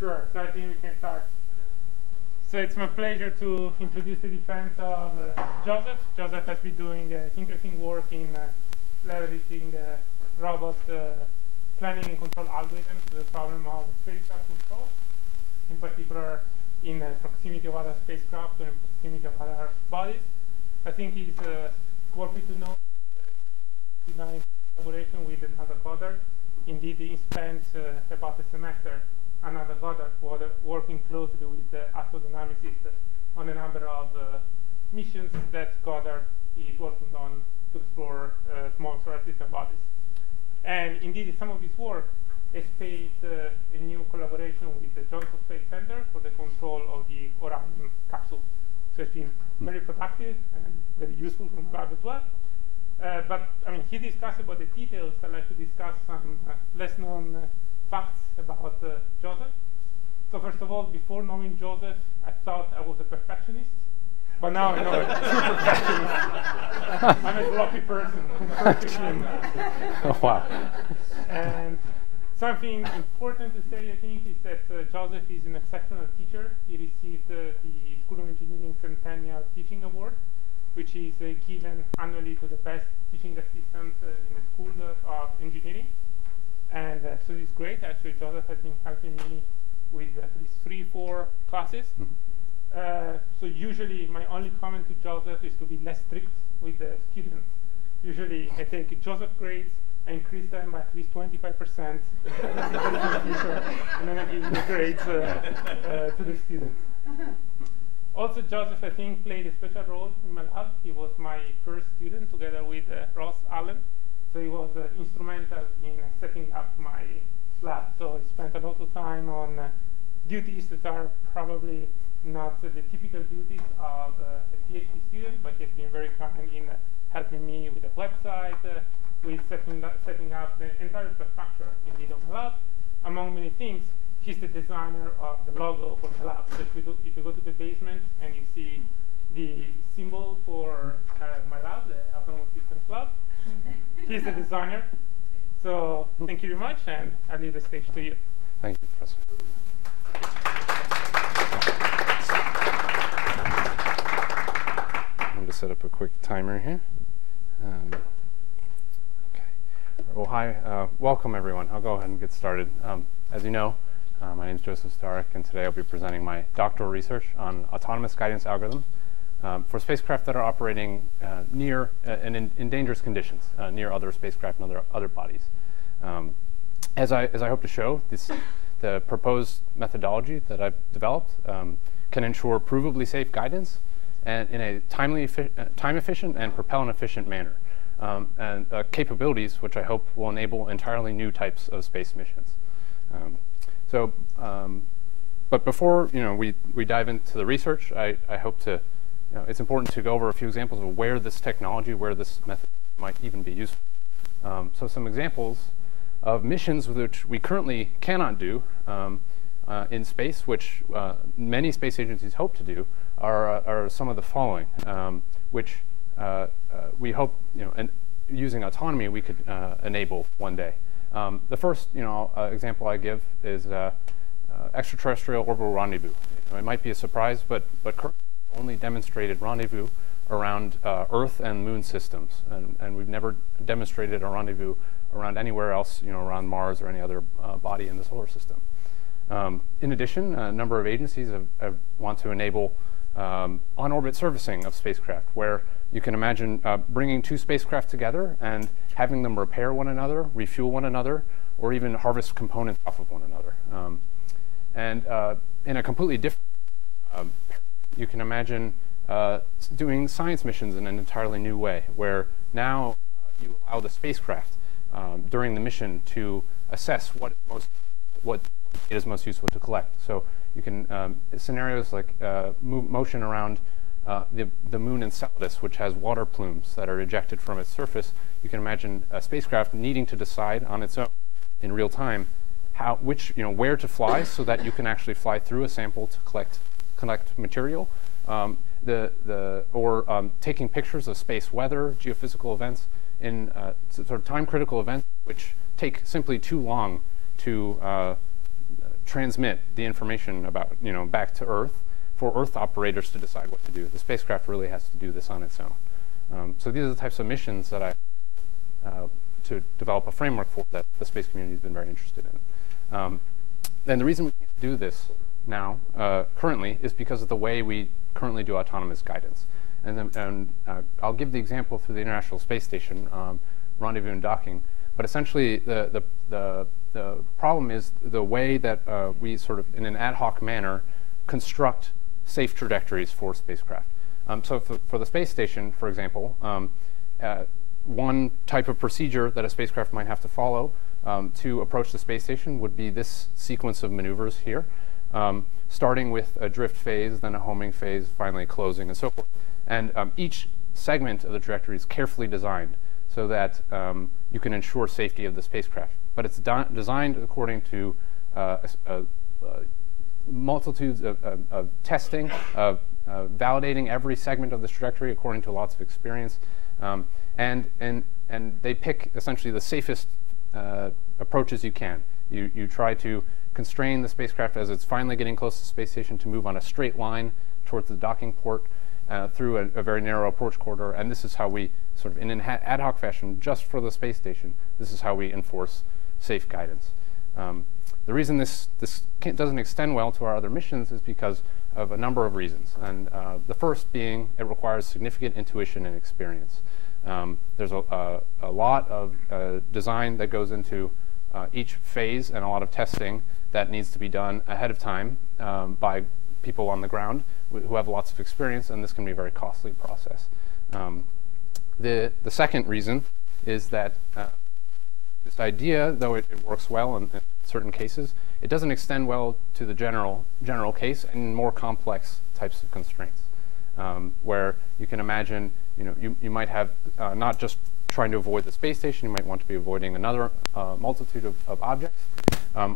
Sure, so I think we can start. So it's my pleasure to introduce the defense of Joseph. Joseph has been doing interesting work in leveraging robot planning and control algorithms to the problem of spacecraft control, in particular in proximity of other spacecraft or in proximity of other bodies. I think it's worthy to know in collaboration with another Goddard. Indeed, he spent about a semester, another Goddard, working closely with astrodynamicists on a number of missions that Goddard is working on to explore small solar system bodies. And indeed, some of this work has spaced a new collaboration with the Johnson Space Center for the control of the Orion capsule. So it's been very productive and very useful from the lab as well. But I mean, he discussed about the details. I'd like to discuss some less known facts about Joseph. So first of all, before knowing Joseph, I thought I was a perfectionist. But now I know a true perfectionist. I'm a sloppy person. Oh, wow. And something important to say, I think, is that Joseph is an exceptional teacher. He received the School of Engineering Centennial Teaching Award, which is given annually to the best teaching assistants in the School of Engineering. And so it's great. Actually, Joseph has been helping me with at least 3-4 classes. So usually my only comment to Joseph is to be less strict with the students. Usually I take Joseph grades, I increase them by at least 25%, and then I give the grades to the students. Also, Joseph, I think, played a special role in my lab. He was my first student together with Ross Allen. So he was instrumental in setting up my lab. So he spent a lot of time on duties that are probably not the typical duties of a Ph.D. student, but he has been very kind in helping me with the website, with setting up the entire infrastructure indeed of my lab. Among many things, he's the designer of the logo for the lab. So if you go to the basement and you see the symbol for my lab, the Autonomous Systems Lab, he's the designer. So thank you very much, and I'll leave the stage to you. Thank you, Professor. I'm going to set up a quick timer here. Okay. Well, hi. Welcome, everyone. I'll go ahead and get started. As you know, my name is Joseph Starek, and today I'll be presenting my doctoral research on autonomous guidance algorithms for spacecraft that are operating near and in dangerous conditions, near other spacecraft and other bodies. As I hope to show, the proposed methodology that I've developed can ensure provably safe guidance and in a time-efficient and propellant-efficient manner, and capabilities which I hope will enable entirely new types of space missions. But before we dive into the research, I hope to. It's important to go over a few examples of where this technology, where this method might even be useful. So some examples of missions which we currently cannot do in space, which many space agencies hope to do, are some of the following, which we hope, and using autonomy, we could enable one day. The first, example I give is extraterrestrial orbital rendezvous. It might be a surprise, but currently only demonstrated rendezvous around Earth and Moon systems, and we've never demonstrated a rendezvous around anywhere else, around Mars or any other body in the solar system. In addition, a number of agencies want to enable on-orbit servicing of spacecraft, where you can imagine bringing two spacecraft together and having them repair one another, refuel one another, or even harvest components off of one another. And in a completely different you can imagine doing science missions in an entirely new way, where now you allow the spacecraft during the mission to assess what is most useful to collect. So you can scenarios like motion around the moon Enceladus, which has water plumes that are ejected from its surface. You can imagine a spacecraft needing to decide on its own in real time where to fly, so that you can actually fly through a sample to collect material, taking pictures of space weather, geophysical events, in sort of time-critical events which take simply too long to transmit the information about, back to Earth for Earth operators to decide what to do. The spacecraft really has to do this on its own. So these are the types of missions that to develop a framework for that the space community has been very interested in. And the reason we can't do this now, currently, is because of the way we currently do autonomous guidance. And I'll give the example through the International Space Station, rendezvous and docking. But essentially, the problem is the way that we sort of, in an ad hoc manner, construct safe trajectories for spacecraft. So for the space station, for example, one type of procedure that a spacecraft might have to follow to approach the space station would be this sequence of maneuvers here, starting with a drift phase, then a homing phase, finally closing, and so forth. And each segment of the trajectory is carefully designed so that you can ensure safety of the spacecraft. But it's designed according to multitudes of testing, validating every segment of the trajectory according to lots of experience. And they pick essentially the safest approaches you can. You try to constrain the spacecraft as it's finally getting close to the space station to move on a straight line towards the docking port through a very narrow approach corridor. And this is how we sort of, in an ad hoc fashion, just for the space station, this is how we enforce safe guidance. The reason this doesn't extend well to our other missions is because of a number of reasons. And the first being it requires significant intuition and experience. There's a lot of design that goes into each phase and a lot of testing that needs to be done ahead of time by people on the ground who have lots of experience, and this can be a very costly process. The second reason is that this idea, though it works well in certain cases, it doesn't extend well to the general case and more complex types of constraints, where you can imagine, you might have not just trying to avoid the space station, you might want to be avoiding another multitude of objects,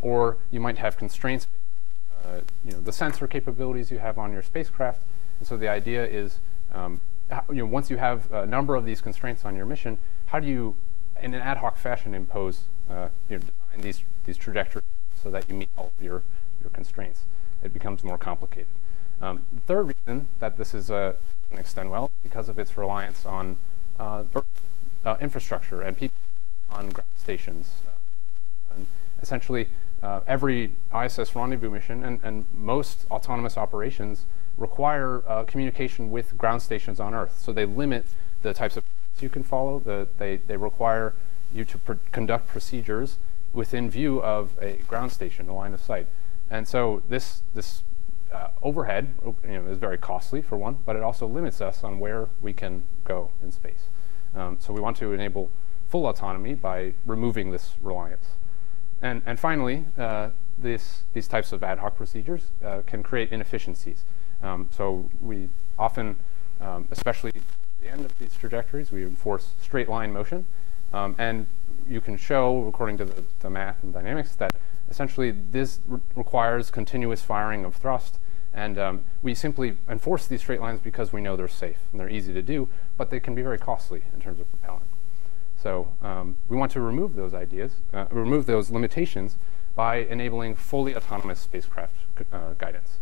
or you might have constraints, the sensor capabilities you have on your spacecraft. And so the idea is, once you have a number of these constraints on your mission, how do you, in an ad hoc fashion, impose, design these trajectories so that you meet all of your constraints? It becomes more complicated. The third reason that this doesn't extend well is because of its reliance on infrastructure and people on ground stations. And essentially, every ISS rendezvous mission and most autonomous operations require communication with ground stations on Earth. So they limit the types of you can follow. They require you to conduct procedures within view of a ground station, a line of sight. And so this overhead is very costly, for one, but it also limits us on where we can go in space. So we want to enable full autonomy by removing this reliance. And finally, these types of ad hoc procedures can create inefficiencies. So we often, especially at the end of these trajectories, we enforce straight line motion. And you can show, according to the math and dynamics, that essentially this requires continuous firing of thrust. And we simply enforce these straight lines because we know they're safe and they're easy to do, but they can be very costly in terms of propellant. So we want to remove those ideas, remove those limitations by enabling fully autonomous spacecraft guidance.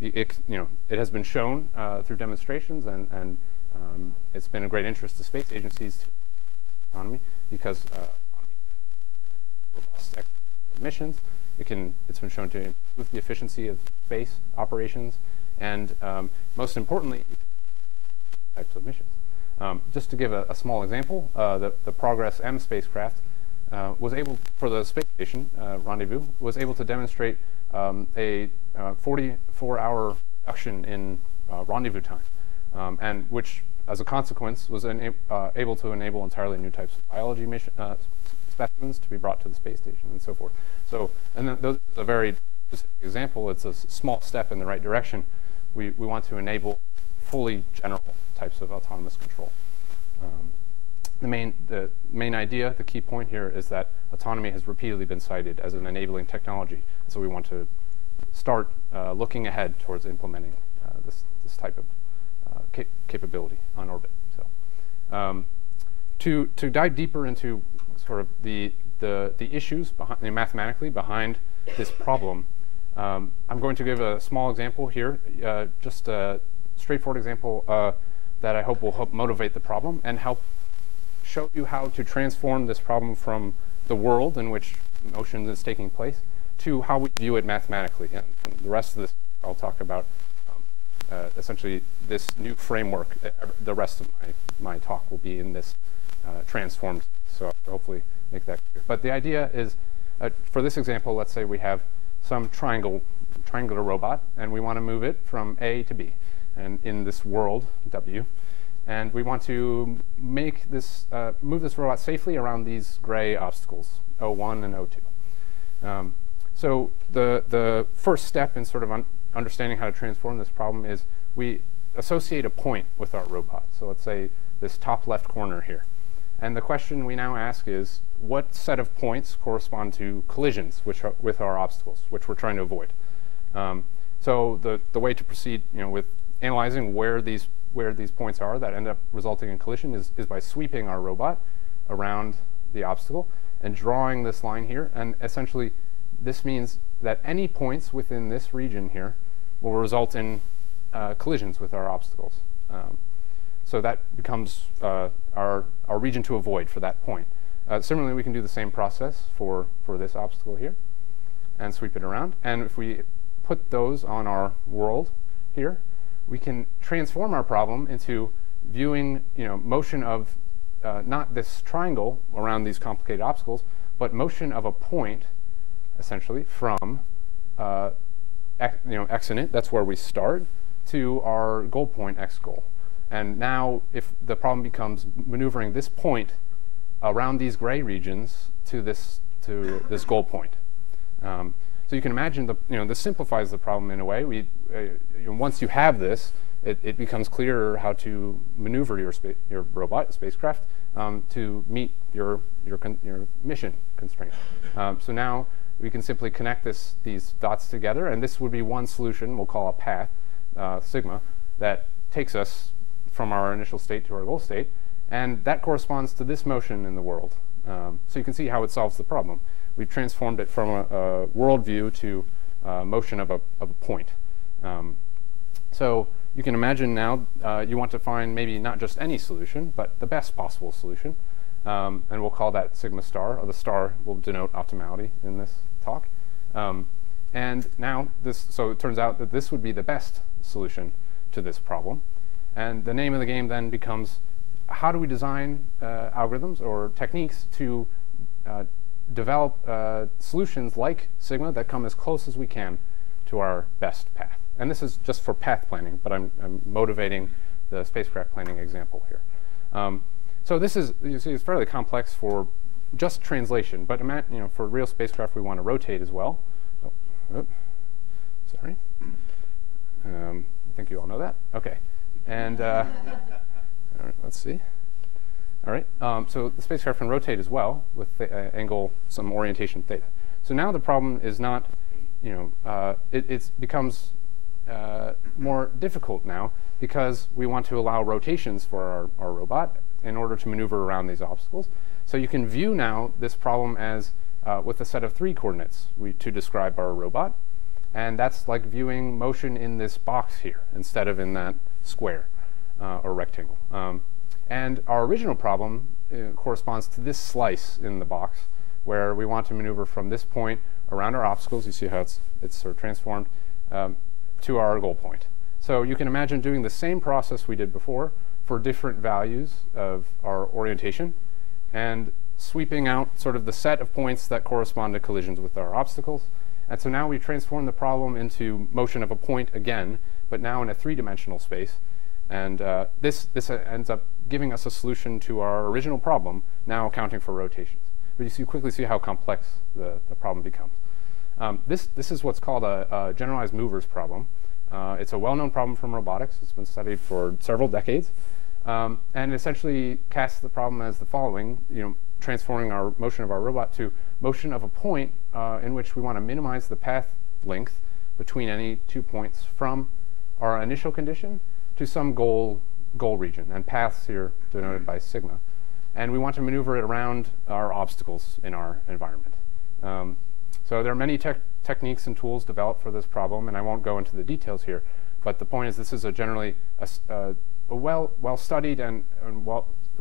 It has been shown through demonstrations, and it's been a great interest to space agencies to autonomy because autonomy can robust missions. It's been shown to improve the efficiency of space operations, and most importantly, types of missions. Just to give a small example, the Progress M spacecraft was able, for the space station rendezvous, was able to demonstrate a 44-hour reduction in rendezvous time, and which, as a consequence, was able to enable entirely new types of biology specimens to be brought to the space station and so forth. So, and this is a very specific example. It's a small step in the right direction. We want to enable fully general types of autonomous control. The main idea, the key point here, is that autonomy has repeatedly been cited as an enabling technology. So we want to start looking ahead towards implementing this type of capability on orbit. So to dive deeper into sort of the the issues mathematically behind this problem. I'm going to give a small example here, just a straightforward example that I hope will help motivate the problem and help show you how to transform this problem from the world in which motion is taking place to how we view it mathematically. And from the rest of this, I'll talk about essentially this new framework. The rest of my talk will be in this transformed, so I'll hopefully make that clear. But the idea is, for this example, let's say we have some triangular robot, and we want to move it from A to B, and in this world, W. And we want to make this, move this robot safely around these gray obstacles, O1 and O2. So the first step in sort of understanding how to transform this problem is we associate a point with our robot. So let's say this top left corner here. And the question we now ask is, what set of points correspond to collisions with our obstacles, which we're trying to avoid? So the way to proceed, with analyzing where these points are that end up resulting in collision is by sweeping our robot around the obstacle and drawing this line here. And essentially, this means that any points within this region here will result in collisions with our obstacles. So that becomes our region to avoid for that point. Similarly, we can do the same process for this obstacle here and sweep it around. And if we put those on our world here, we can transform our problem into viewing motion of not this triangle around these complicated obstacles, but motion of a point, essentially, from x in it, that's where we start, to our goal point, x goal. And now, if the problem becomes maneuvering this point around these gray regions to this goal point. So you can imagine this simplifies the problem in a way. Once you have this, it becomes clearer how to maneuver your robot, spacecraft, to meet your mission constraints. So now we can simply connect these dots together, and this would be one solution we'll call a path, sigma, that takes us from our initial state to our goal state, and that corresponds to this motion in the world. So you can see how it solves the problem. We've transformed it from a world view to motion of a point. So you can imagine now you want to find maybe not just any solution, but the best possible solution. And we'll call that sigma star, or the star will denote optimality in this talk. And now so it turns out that this would be the best solution to this problem. And the name of the game then becomes, how do we design algorithms or techniques to develop solutions like sigma that come as close as we can to our best path? And this is just for path planning, but I'm motivating the spacecraft planning example here. So this is, you see, it's fairly complex for just translation, but for real spacecraft, we want to rotate as well. Sorry. I think you all know that. OK. And all right, let's see. All right. So the spacecraft can rotate as well with the angle, some orientation theta. So now the problem is not, it becomes more difficult now because we want to allow rotations for our robot in order to maneuver around these obstacles. So you can view now this problem as with a set of 3 coordinates to describe our robot. And that's like viewing motion in this box here instead of in that square or rectangle. And our original problem corresponds to this slice in the box where we want to maneuver from this point around our obstacles. You see how it's sort of transformed to our goal point. So you can imagine doing the same process we did before for different values of our orientation and sweeping out sort of the set of points that correspond to collisions with our obstacles. And so now we transform the problem into motion of a point again, but now in a 3-dimensional space. And this ends up giving us a solution to our original problem, now accounting for rotations. But you quickly see how complex the problem becomes. This is what's called a generalized movers problem. It's a well-known problem from robotics. It's been studied for several decades. And essentially casts the problem as the following, transforming our motion of our robot to motion of a point in which we want to minimize the path length between any 2 points from our initial condition to some goal region, and paths here denoted by sigma. and we want to maneuver it around our obstacles in our environment. So there are many techniques and tools developed for this problem, and I won't go into the details here, but the point is this is a generally a well-studied and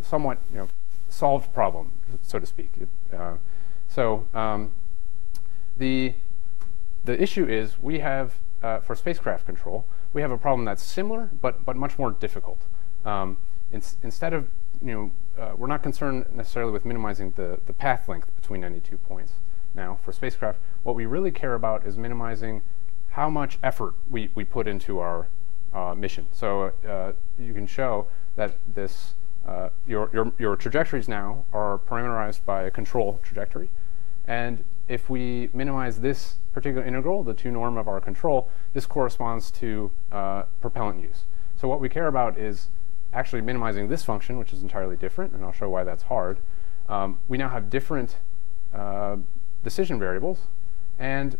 somewhat solved problem, so to speak. The issue is we have, for spacecraft control, we have a problem that's similar but much more difficult. Instead of, we're not concerned necessarily with minimizing the path length between any 2 points. Now, for spacecraft, what we really care about is minimizing how much effort we put into our mission. So you can show that this your trajectories now are parameterized by a control trajectory, and if we minimize this particular integral, the 2 norm of our control, this corresponds to propellant use. So what we care about is actually minimizing this function, which is entirely different, and I'll show why that's hard. We now have different decision variables, and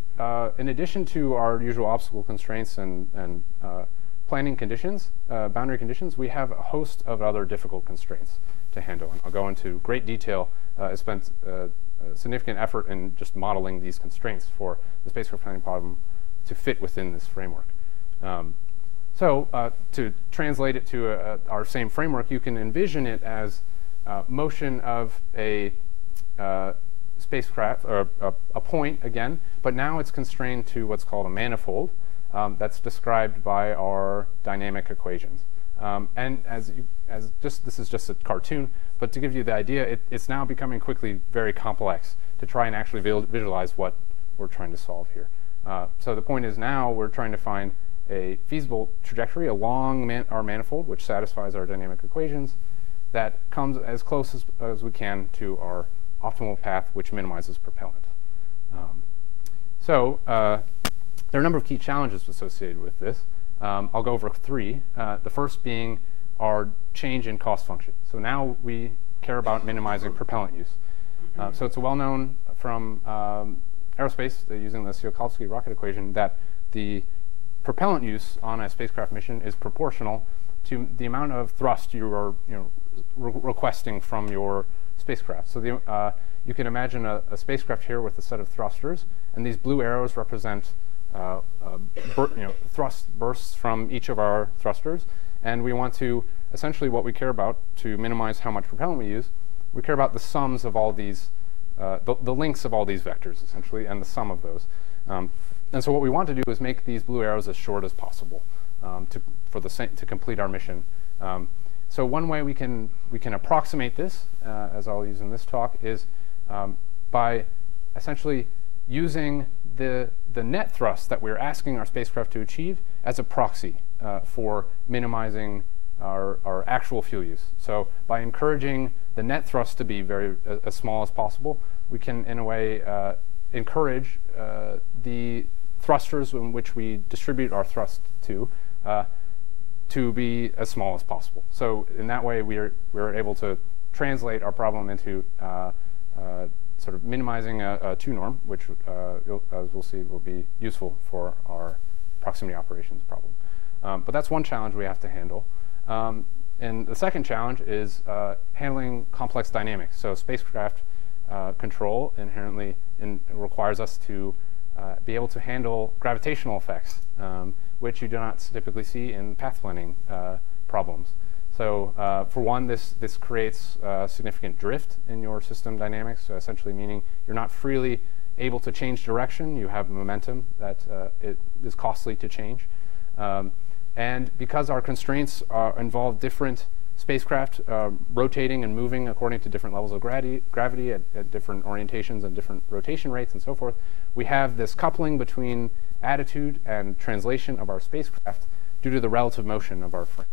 in addition to our usual obstacle constraints and planning conditions, boundary conditions, we have a host of other difficult constraints to handle. And I'll go into great detail. I spent significant effort in just modeling these constraints for the spacecraft planning problem to fit within this framework. To translate it to our same framework, you can envision it as motion of a spacecraft, or a point again, but now it's constrained to what's called a manifold that's described by our dynamic equations. And this is just a cartoon, but to give you the idea, it's now becoming quickly very complex to try and actually visualize what we're trying to solve here. So the point is now we're trying to find a feasible trajectory along our manifold, which satisfies our dynamic equations, that comes as close as we can to our optimal path, which minimizes propellant. There are a number of key challenges associated with this. I'll go over 3. The first being our change in cost function. So now we care about minimizing propellant use. So it's well known from aerospace, using the Tsiolkovsky rocket equation, that the propellant use on a spacecraft mission is proportional to the amount of thrust you are requesting from your spacecraft. So you can imagine a spacecraft here with a set of thrusters, and these blue arrows represent thrust bursts from each of our thrusters. And we want to, essentially what we care about to minimize how much propellant we use, we care about the sums of all these, the lengths of all these vectors, essentially, and the sum of those. And so what we want to do is make these blue arrows as short as possible to complete our mission. So one way we can approximate this, as I'll use in this talk, is by essentially using the net thrust that we're asking our spacecraft to achieve as a proxy for minimizing our actual fuel use. So by encouraging the net thrust to be as small as possible, we can, in a way, encourage the thrusters in which we distribute our thrust to be as small as possible. So in that way, we're able to translate our problem into sort of minimizing a 2 norm, which, as we'll see, will be useful for our proximity operations problem. But that's one challenge we have to handle. And the second challenge is handling complex dynamics. So spacecraft control inherently requires us to be able to handle gravitational effects, which you do not typically see in path planning problems. So for one, this creates significant drift in your system dynamics, so essentially meaning you're not freely able to change direction. You have momentum that it is costly to change. And because our constraints involve different spacecraft rotating and moving according to different levels of gravity at different orientations and different rotation rates and so forth, we have this coupling between attitude and translation of our spacecraft due to the relative motion of our frame.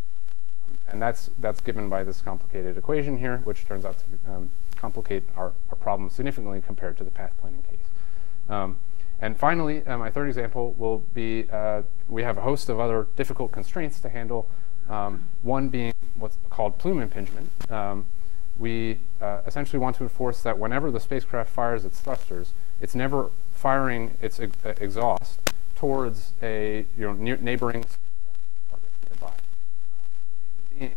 And that's given by this complicated equation here, which turns out to complicate our problem significantly compared to the path planning case. And finally, my third example will be we have a host of other difficult constraints to handle, one being what's called plume impingement. We essentially want to enforce that whenever the spacecraft fires its thrusters, it's never firing its exhaust towards a neighboring target nearby. The reason being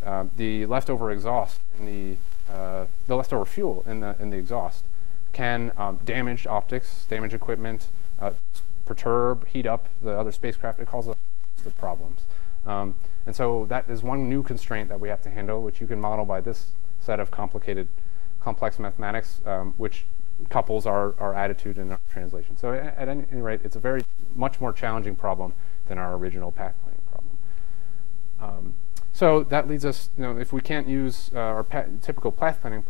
that the leftover exhaust in the the leftover fuel in the exhaust can damage optics, damage equipment, perturb, heat up the other spacecraft. It causes the problems. And so that is one new constraint that we have to handle, which you can model by this set of complex mathematics, which couples our attitude and our translation. So at any rate, it's a very much more challenging problem than our original path planning problem. So that leads us, if we can't use our typical path planning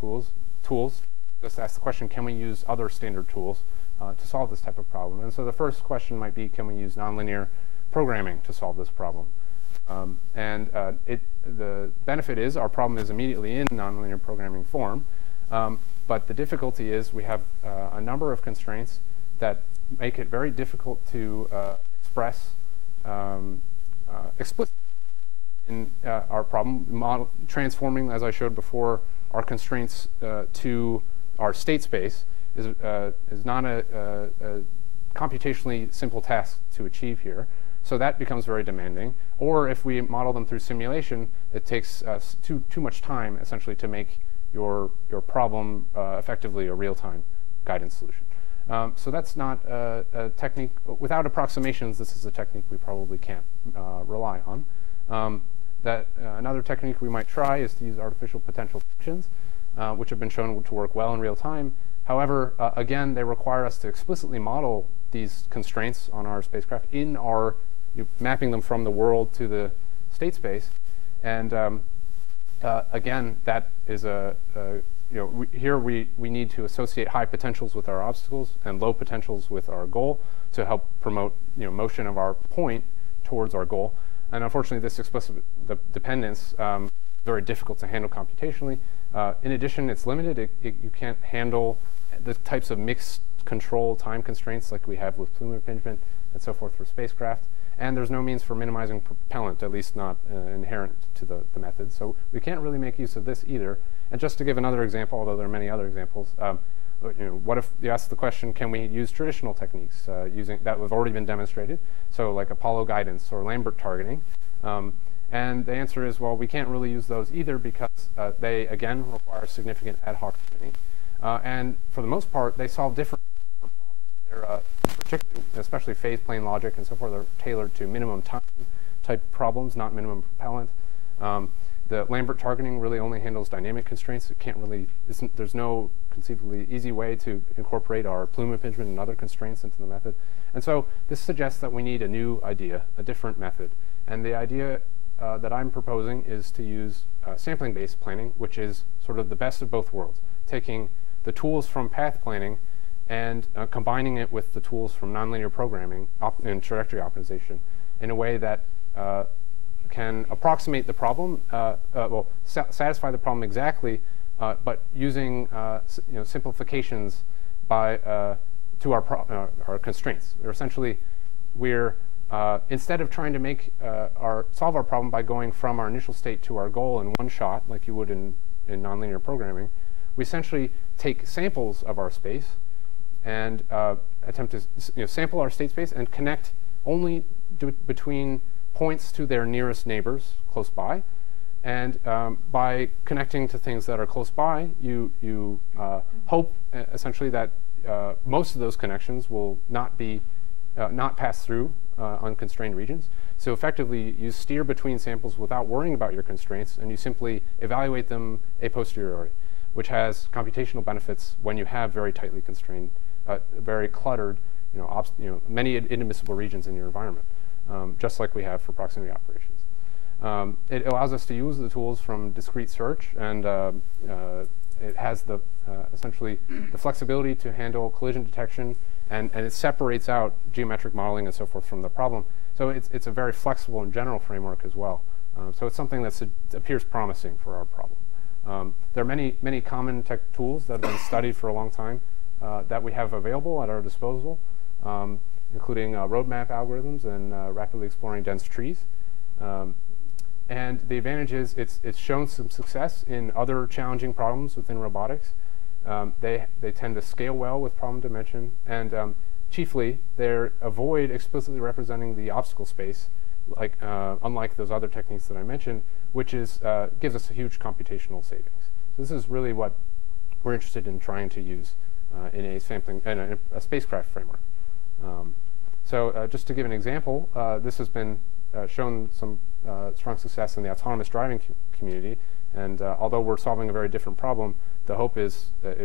tools, just ask the question, can we use other standard tools to solve this type of problem? And so the first question might be, can we use nonlinear programming to solve this problem? The benefit is our problem is immediately in nonlinear programming form, but the difficulty is we have a number of constraints that make it very difficult to express explicitly in our problem. Transforming, as I showed before, our constraints to our state space is not a computationally simple task to achieve here. So that becomes very demanding. Or if we model them through simulation, it takes too much time, essentially, to make your problem effectively a real-time guidance solution. So that's not a technique. Without approximations, this is a technique we probably can't rely on. Another technique we might try is to use artificial potential functions, which have been shown to work well in real time. However, again, they require us to explicitly model these constraints on our spacecraft in our mapping them from the world to the state space. And again, that is here we need to associate high potentials with our obstacles and low potentials with our goal to help promote motion of our point towards our goal. And unfortunately, this explicit dependence is very difficult to handle computationally. In addition, it's limited. You can't handle the types of mixed control time constraints like we have with plume impingement and so forth for spacecraft. And there's no means for minimizing propellant, at least not inherent to the method. So we can't really make use of this either. And just to give another example, although there are many other examples, what if you ask the question, can we use traditional techniques that have already been demonstrated? So like Apollo guidance or Lambert targeting. And the answer is, well, we can't really use those either because they, again, require significant ad hoc tuning. And for the most part, they solve different problems. They're particularly, especially phase plane logic and so forth, are tailored to minimum time type problems, not minimum propellant. The Lambert targeting really only handles dynamic constraints. It can't really, there's no conceivably easy way to incorporate our plume impingement and other constraints into the method. And so this suggests that we need a new idea, a different method. And the idea that I'm proposing is to use sampling-based planning, which is sort of the best of both worlds, taking the tools from path planning and combining it with the tools from nonlinear programming and trajectory optimization in a way that can approximate the problem, satisfy the problem exactly, but using simplifications to our constraints. Or essentially, we're instead of trying to make solve our problem by going from our initial state to our goal in one shot, like you would in nonlinear programming, we essentially take samples of our space and attempt to sample our state space and connect only between points to their nearest neighbors close by. And by connecting to things that are close by, you hope essentially that most of those connections will not pass through unconstrained regions. So effectively, you steer between samples without worrying about your constraints, and you simply evaluate them a posteriori, which has computational benefits when you have very tightly constrained, very cluttered, many inadmissible regions in your environment, just like we have for proximity operations. It allows us to use the tools from discrete search, and it has essentially the flexibility to handle collision detection, and it separates out geometric modeling and so forth from the problem. So it's a very flexible and general framework as well. So it's something that appears promising for our problem. There are many common tech tools that have been studied for a long time that we have available at our disposal, including roadmap algorithms and rapidly exploring dense trees. And the advantage is it's shown some success in other challenging problems within robotics. They tend to scale well with problem dimension, and chiefly they avoid explicitly representing the obstacle space, unlike those other techniques that I mentioned, which gives us a huge computational savings. So This is really what we're interested in trying to use in a spacecraft framework. Just to give an example, this has been shown some strong success in the autonomous driving community, and although we're solving a very different problem, the hope is that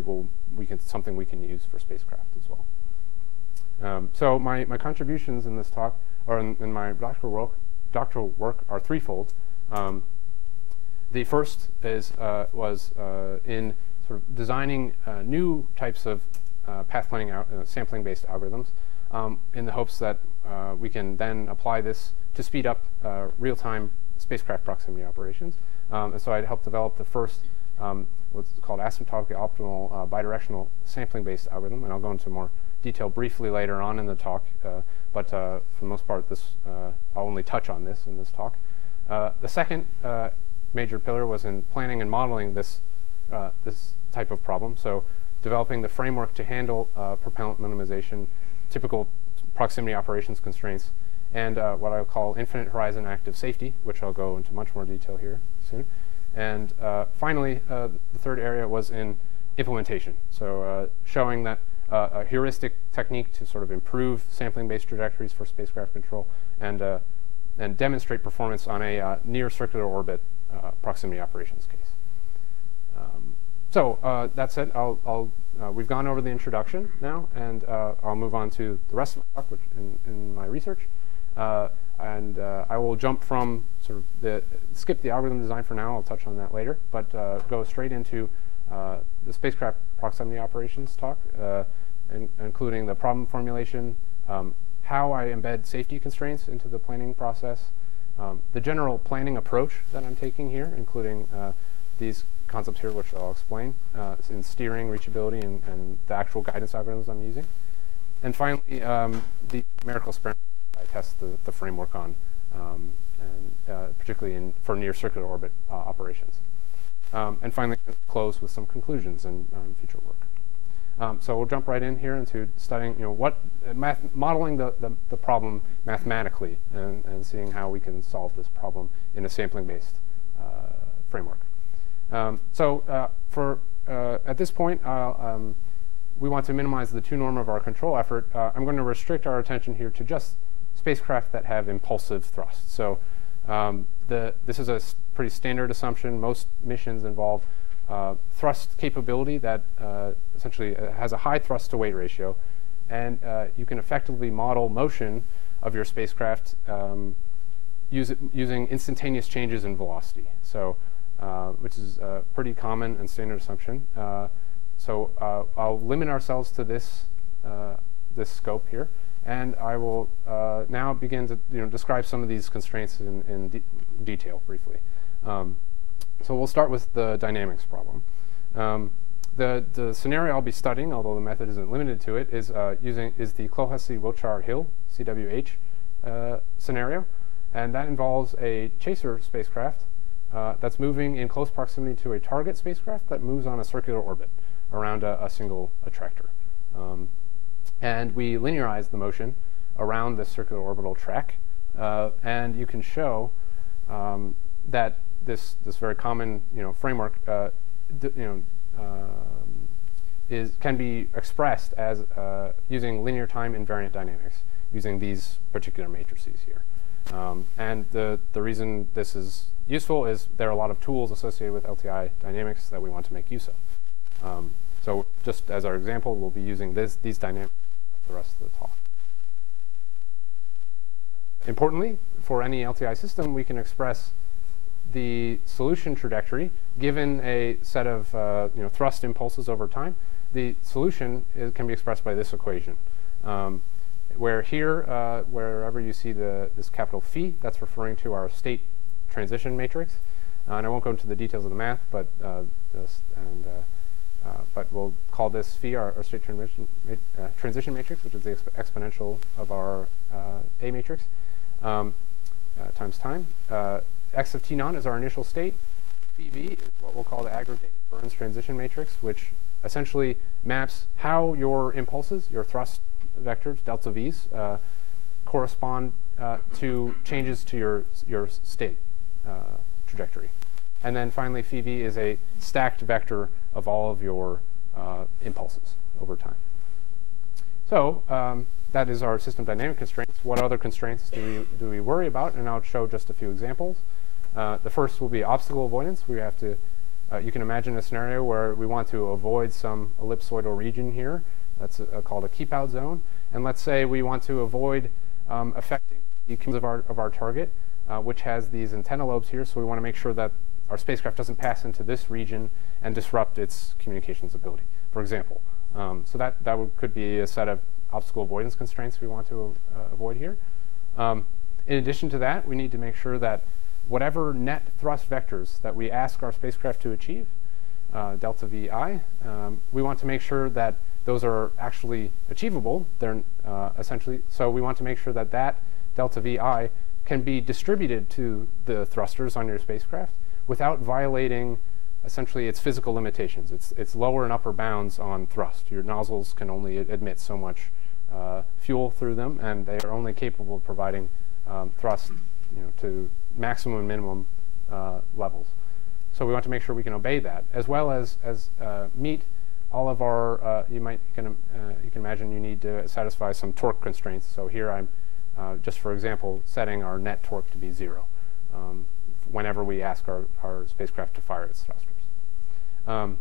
something we can use for spacecraft as well. So my contributions in this talk, or in my doctoral work, are threefold. The first was in sort of designing new types of path planning sampling-based algorithms in the hopes that we can then apply this to speed up real-time spacecraft proximity operations. And so I helped develop the first what's called asymptotically optimal bidirectional sampling-based algorithm, and I'll go into more detail briefly later on in the talk, but for the most part, I'll only touch on this in this talk. The second major pillar was in planning and modeling this type of problem, so developing the framework to handle propellant minimization, typical proximity operations constraints, and what I would call infinite horizon active safety, which I'll go into much more detail here soon. And finally, the third area was in implementation, so showing that a heuristic technique to sort of improve sampling-based trajectories for spacecraft control and demonstrate performance on a near circular orbit proximity operations case. That said, we've gone over the introduction now, and I'll move on to the rest of my talk, which in my research. I will jump from sort of skip the algorithm design for now. I'll touch on that later, but go straight into the spacecraft proximity operations talk, including the problem formulation, how I embed safety constraints into the planning process, the general planning approach that I'm taking here, including these concepts here, which I'll explain, in steering, reachability, and the actual guidance algorithms I'm using. And finally, the numerical experiment I test the framework on, and particularly for near circular orbit operations. And finally, close with some conclusions and future work. So we'll jump right in here into studying, modeling the problem mathematically and seeing how we can solve this problem in a sampling-based framework. At this point, we want to minimize the two-norm of our control effort. I'm going to restrict our attention here to just spacecraft that have impulsive thrust. So this is a pretty standard assumption. Most missions involve thrust capability that essentially has a high thrust-to-weight ratio, and you can effectively model motion of your spacecraft using instantaneous changes in velocity. So which is a pretty common and standard assumption. I'll limit ourselves to this scope here, and I will now begin to describe some of these constraints in detail briefly. So we'll start with the dynamics problem. The scenario I'll be studying, although the method isn't limited to it, is the Clohessy-Wiltshire-Hill CWH scenario, and that involves a chaser spacecraft that's moving in close proximity to a target spacecraft that moves on a circular orbit around a single attractor. And we linearize the motion around this circular orbital track, and you can show that this very common framework can be expressed as using linear time invariant dynamics using these particular matrices here. And the reason this is useful is there are a lot of tools associated with LTI dynamics that we want to make use of. So just as our example, we'll be using these dynamics for the rest of the talk. Importantly, for any LTI system, we can express the solution trajectory given a set of thrust impulses over time. The solution can be expressed by this equation, where here, wherever you see this capital phi, that's referring to our state transition matrix. And I won't go into the details of the math, but we'll call this phi our state transition matrix, which is the exponential of our A matrix, times time. X of T naught is our initial state. PV is what we'll call the aggregated Burns transition matrix, which essentially maps how your impulses, your thrust vectors, delta V's, correspond to changes to your state trajectory. And then finally, phi v is a stacked vector of all of your impulses over time. So that is our system dynamic constraints. What other constraints do we worry about? And I'll show just a few examples. The first will be obstacle avoidance. We have to, you can imagine a scenario where we want to avoid some ellipsoidal region here. That's called a keep-out zone. And let's say we want to avoid affecting the communications of our target, which has these antenna lobes here. So we want to make sure that our spacecraft doesn't pass into this region and disrupt its communications ability, for example. So that could be a set of obstacle avoidance constraints we want to avoid here. In addition to that, we need to make sure that whatever net thrust vectors that we ask our spacecraft to achieve, delta VI, we want to make sure that those are actually achievable. They're essentially, so we want to make sure that that delta VI can be distributed to the thrusters on your spacecraft without violating essentially its physical limitations. Its lower and upper bounds on thrust. Your nozzles can only admit so much fuel through them, and they are only capable of providing thrust, to maximum and minimum levels. So we want to make sure we can obey that, as well as meet all of our. You can imagine you need to satisfy some torque constraints. So here I'm just for example setting our net torque to be 0 whenever we ask our spacecraft to fire its thrusters.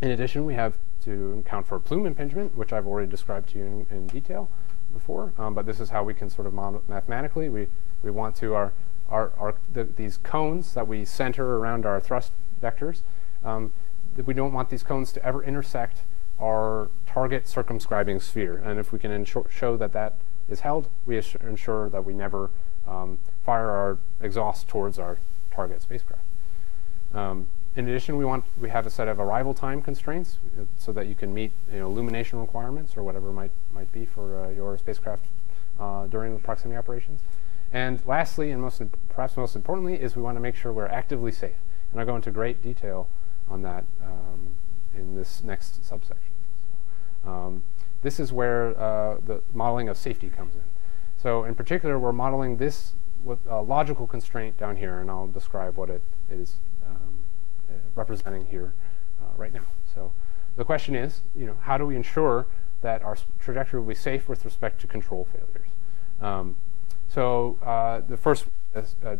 In addition, we have to account for plume impingement, which I've already described to you in detail before. But this is how we can sort of model mathematically. We want to these cones that we center around our thrust vectors. We don't want these cones to ever intersect our target circumscribing sphere. And if we can show that that is held, we ensure that we never fire our exhaust towards our target spacecraft. In addition, we have a set of arrival time constraints so that you can meet illumination requirements or whatever might be for your spacecraft during the proximity operations. And lastly, and perhaps most importantly, is we want to make sure we're actively safe. And I'll go into great detail on that in this next subsection. This is where the modeling of safety comes in. So in particular, we're modeling this with a logical constraint down here, and I'll describe what it is representing here right now. So the question is, how do we ensure that our trajectory will be safe with respect to control failures? So the first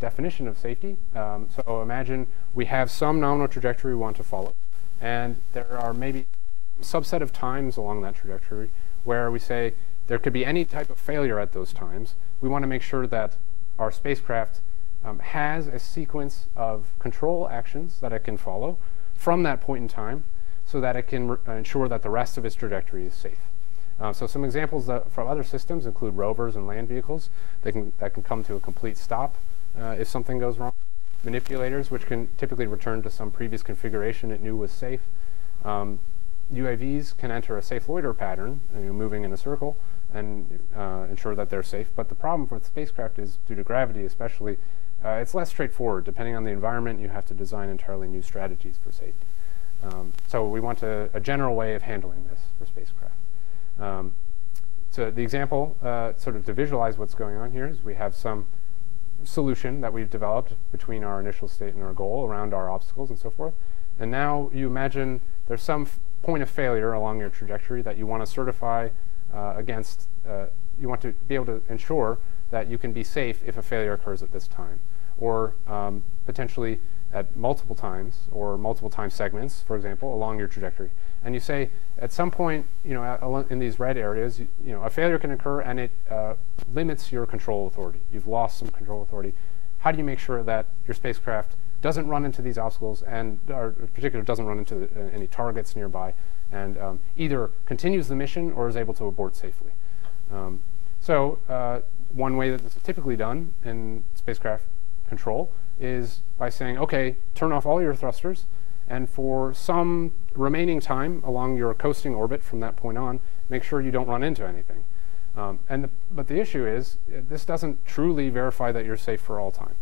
definition of safety. So imagine we have some nominal trajectory we want to follow, and there are maybe some subset of times along that trajectory where we say there could be any type of failure at those times. We want to make sure that our spacecraft has a sequence of control actions that it can follow from that point in time so that it can ensure that the rest of its trajectory is safe. So some examples from other systems include rovers and land vehicles that can come to a complete stop if something goes wrong. Manipulators, which can typically return to some previous configuration it knew was safe. UAVs can enter a safe loiter pattern, moving in a circle, and ensure that they're safe. But the problem with spacecraft is, due to gravity especially, it's less straightforward. Depending on the environment, you have to design entirely new strategies for safety. So we want a general way of handling this for spacecraft. So the example, sort of to visualize what's going on here, is we have some solution that we've developed between our initial state and our goal around our obstacles and so forth. And now you imagine there's some point of failure along your trajectory that you want to certify against. You want to be able to ensure that you can be safe if a failure occurs at this time, or potentially at multiple times or multiple time segments, for example, along your trajectory. And you say at some point, in these red areas, a failure can occur and it limits your control authority. You've lost some control authority. How do you make sure that your spacecraft doesn't run into these obstacles and, or in particular, doesn't run into any targets nearby, and either continues the mission or is able to abort safely? One way that this is typically done in spacecraft control is by saying, okay, turn off all your thrusters, and for some remaining time along your coasting orbit from that point on, make sure you don't run into anything. But the issue is, this doesn't truly verify that you're safe for all time.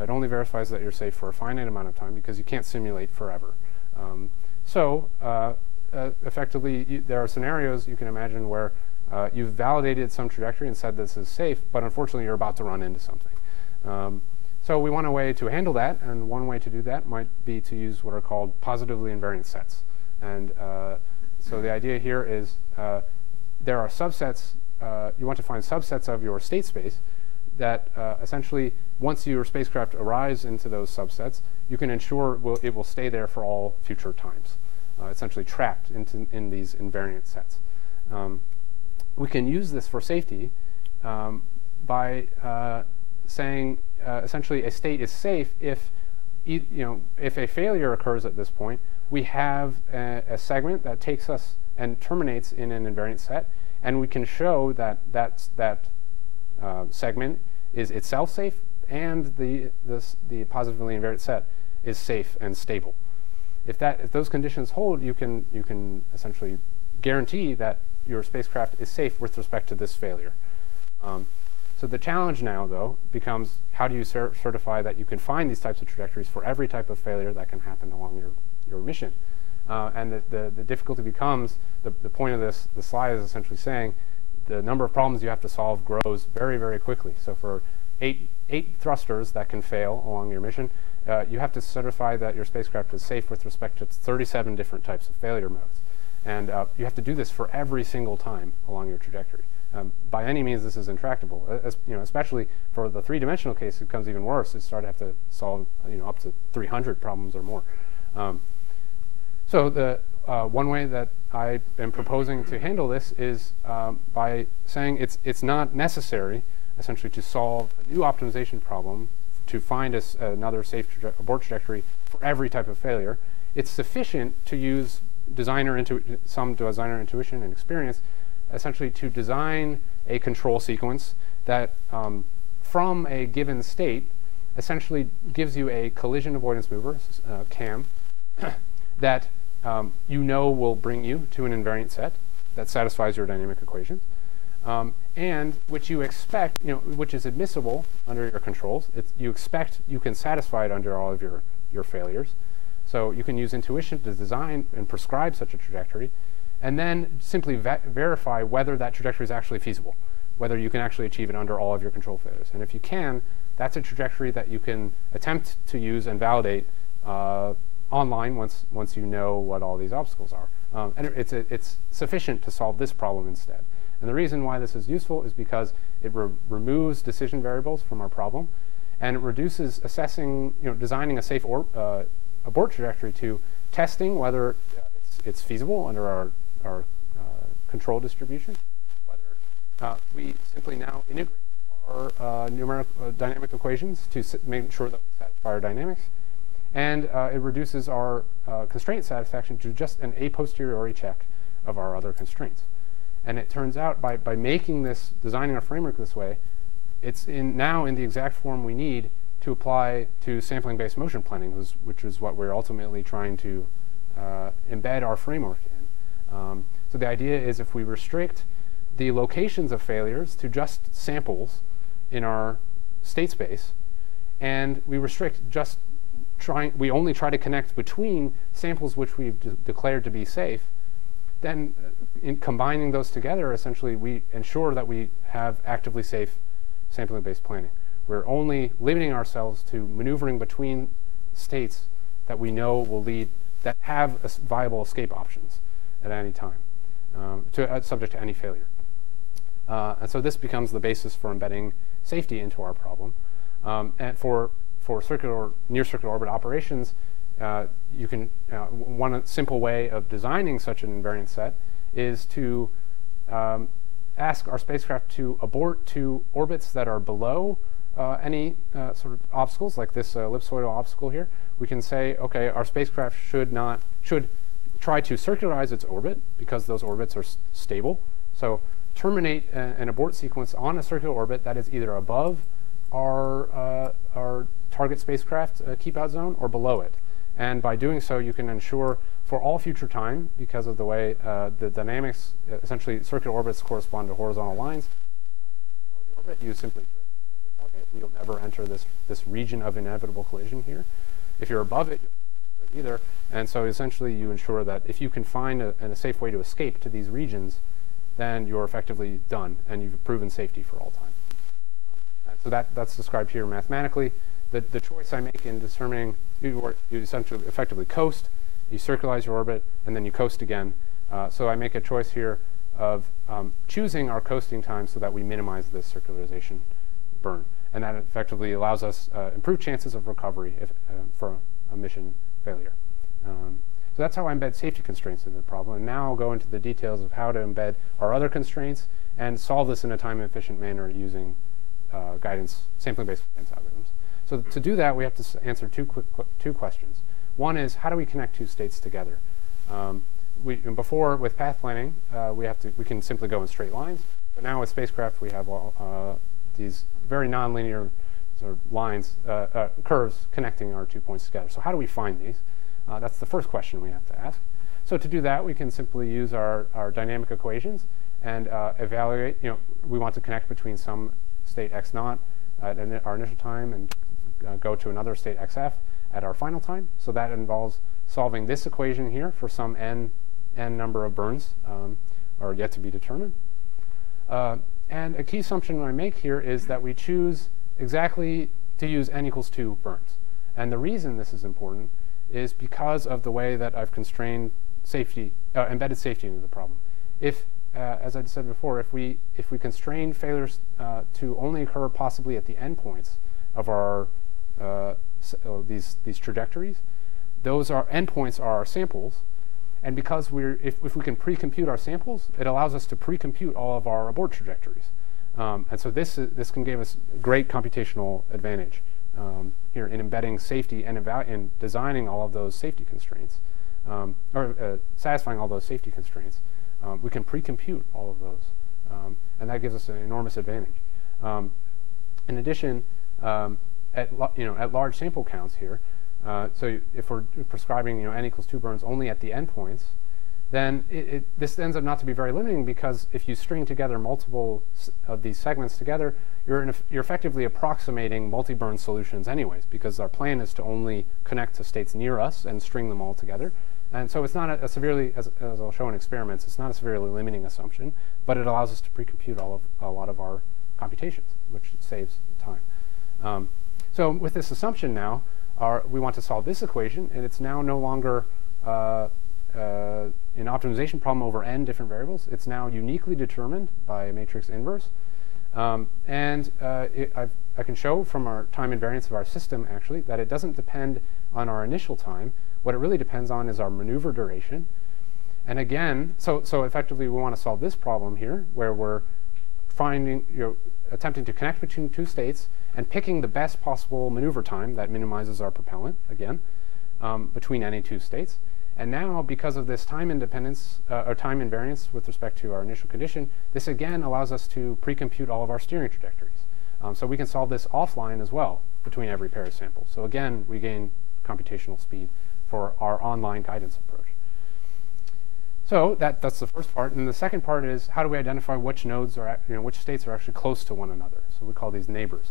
It only verifies that you're safe for a finite amount of time because you can't simulate forever. Effectively, there are scenarios you can imagine where you've validated some trajectory and said this is safe, but unfortunately you're about to run into something. So we want a way to handle that, and one way to do that might be to use what are called positively invariant sets. And so the idea here is there are subsets. You want to find subsets of your state space that essentially, once your spacecraft arrives into those subsets, you can ensure it will stay there for all future times, essentially trapped in these invariant sets. We can use this for safety by saying essentially a state is safe if if a failure occurs at this point, we have a segment that takes us and terminates in an invariant set, and we can show that that segment is itself safe, and the positively invariant set is safe and stable. If those conditions hold, you can essentially guarantee that your spacecraft is safe with respect to this failure. So the challenge now, though, becomes how do you certify that you can find these types of trajectories for every type of failure that can happen along your mission? And the difficulty becomes, the point of the slide is essentially saying the number of problems you have to solve grows very, very quickly. So for eight thrusters that can fail along your mission, you have to certify that your spacecraft is safe with respect to 37 different types of failure modes. And you have to do this for every single time along your trajectory. By any means, this is intractable. Especially for the three-dimensional case, it becomes even worse. You start to have to solve up to 300 problems or more. So the one way that I am proposing to handle this is by saying it's not necessary, essentially, to solve a new optimization problem to find another safe abort trajectory for every type of failure. It's sufficient to use some designer intuition and experience, essentially to design a control sequence that, from a given state, essentially gives you a collision avoidance mover, CAM, that will bring you to an invariant set that satisfies your dynamic equations, and which you expect, which is admissible under your controls. You expect you can satisfy it under all of your failures. So you can use intuition to design and prescribe such a trajectory, and then simply verify whether that trajectory is actually feasible, whether you can actually achieve it under all of your control failures. And if you can, that's a trajectory that you can attempt to use and validate online once you know what all these obstacles are. And it's sufficient to solve this problem instead. And the reason why this is useful is because it removes decision variables from our problem, and it reduces assessing, designing a safe abort trajectory to testing whether it's feasible under our control distribution, whether we simply now integrate our dynamic equations to make sure that we satisfy our dynamics, and it reduces our constraint satisfaction to just an a posteriori check of our other constraints. And it turns out by designing our framework this way, it's now in the exact form we need to apply to sampling-based motion planning, which is what we're ultimately trying to embed our framework in. So the idea is if we restrict the locations of failures to just samples in our state space, and we restrict we only try to connect between samples which we've declared to be safe, then in combining those together, essentially we ensure that we have actively safe sampling-based planning. We're only limiting ourselves to maneuvering between states that we know that have viable escape options at any time, subject to any failure. And so this becomes the basis for embedding safety into our problem. And for near circular orbit operations, you can one simple way of designing such an invariant set is to ask our spacecraft to abort to orbits that are below any sort of obstacles, like this ellipsoidal obstacle here. We can say, okay, our spacecraft should try to circularize its orbit because those orbits are stable. So terminate an abort sequence on a circular orbit that is either above our target spacecraft keep out zone or below it. And by doing so, you can ensure for all future time, because of the way the dynamics, essentially circular orbits correspond to horizontal lines. Below the orbit, you simply drift below the target, and you'll never enter this region of inevitable collision here. If you're above it, you'll never either. And so essentially, you ensure that if you can find a safe way to escape to these regions, then you're effectively done, and you've proven safety for all time. And so that's described here mathematically. the choice I make in determining, you essentially effectively coast, you circularize your orbit, and then you coast again. So I make a choice here of choosing our coasting time so that we minimize this circularization burn. And that effectively allows us improved chances of recovery for a mission failure. So that's how I embed safety constraints into the problem. And now I'll go into the details of how to embed our other constraints and solve this in a time-efficient manner using sampling-based guidance algorithms. So to do that, we have to answer two questions. One is, how do we connect two states together? Before, with path planning, we can simply go in straight lines. But now with Spacecraft, we have these very nonlinear sort of lines, curves connecting our 2 points together. So how do we find these? That's the first question we have to ask. So to do that, we can simply use our dynamic equations and evaluate. We want to connect between some state x naught at our initial time and go to another state xf at our final time. So that involves solving this equation here for some n number of burns are yet to be determined. And a key assumption I make here is that we choose exactly to use n equals 2 burns. And the reason this is important is because of the way that I've constrained safety, embedded safety into the problem. If, as I said before, if we constrain failures to only occur possibly at the endpoints of our these trajectories, those endpoints are our samples. And because if we can pre-compute our samples, it allows us to pre-compute all of our abort trajectories. And so this can give us great computational advantage here in embedding safety and in designing all of those safety constraints, or satisfying all those safety constraints. We can pre-compute all of those, and that gives us an enormous advantage. In addition, at large sample counts here, so if we're prescribing n equals 2 burns only at the endpoints, then this ends up not to be very limiting, because if you string together multiple of these segments together, you're effectively approximating multi-burn solutions anyways, because our plan is to only connect to states near us and string them all together. And so it's not a severely, as I'll show in experiments, it's not a severely limiting assumption, but it allows us to pre-compute a lot of our computations, which saves time. So with this assumption now, we want to solve this equation, and it's now no longer an optimization problem over n different variables. It's now uniquely determined by a matrix inverse. And I can show from our time invariance of our system, actually, that it doesn't depend on our initial time. What it really depends on is our maneuver duration. And again, so effectively, we want to solve this problem here, where we're attempting to connect between two states and picking the best possible maneuver time that minimizes our propellant, again, between any two states. And now, because of this time independence, or time invariance with respect to our initial condition, this again allows us to pre-compute all of our steering trajectories. So we can solve this offline as well between every pair of samples. So again, we gain computational speed for our online guidance approach. So that's the first part. And the second part is, how do we identify which nodes are, which states are actually close to one another? So we call these neighbors.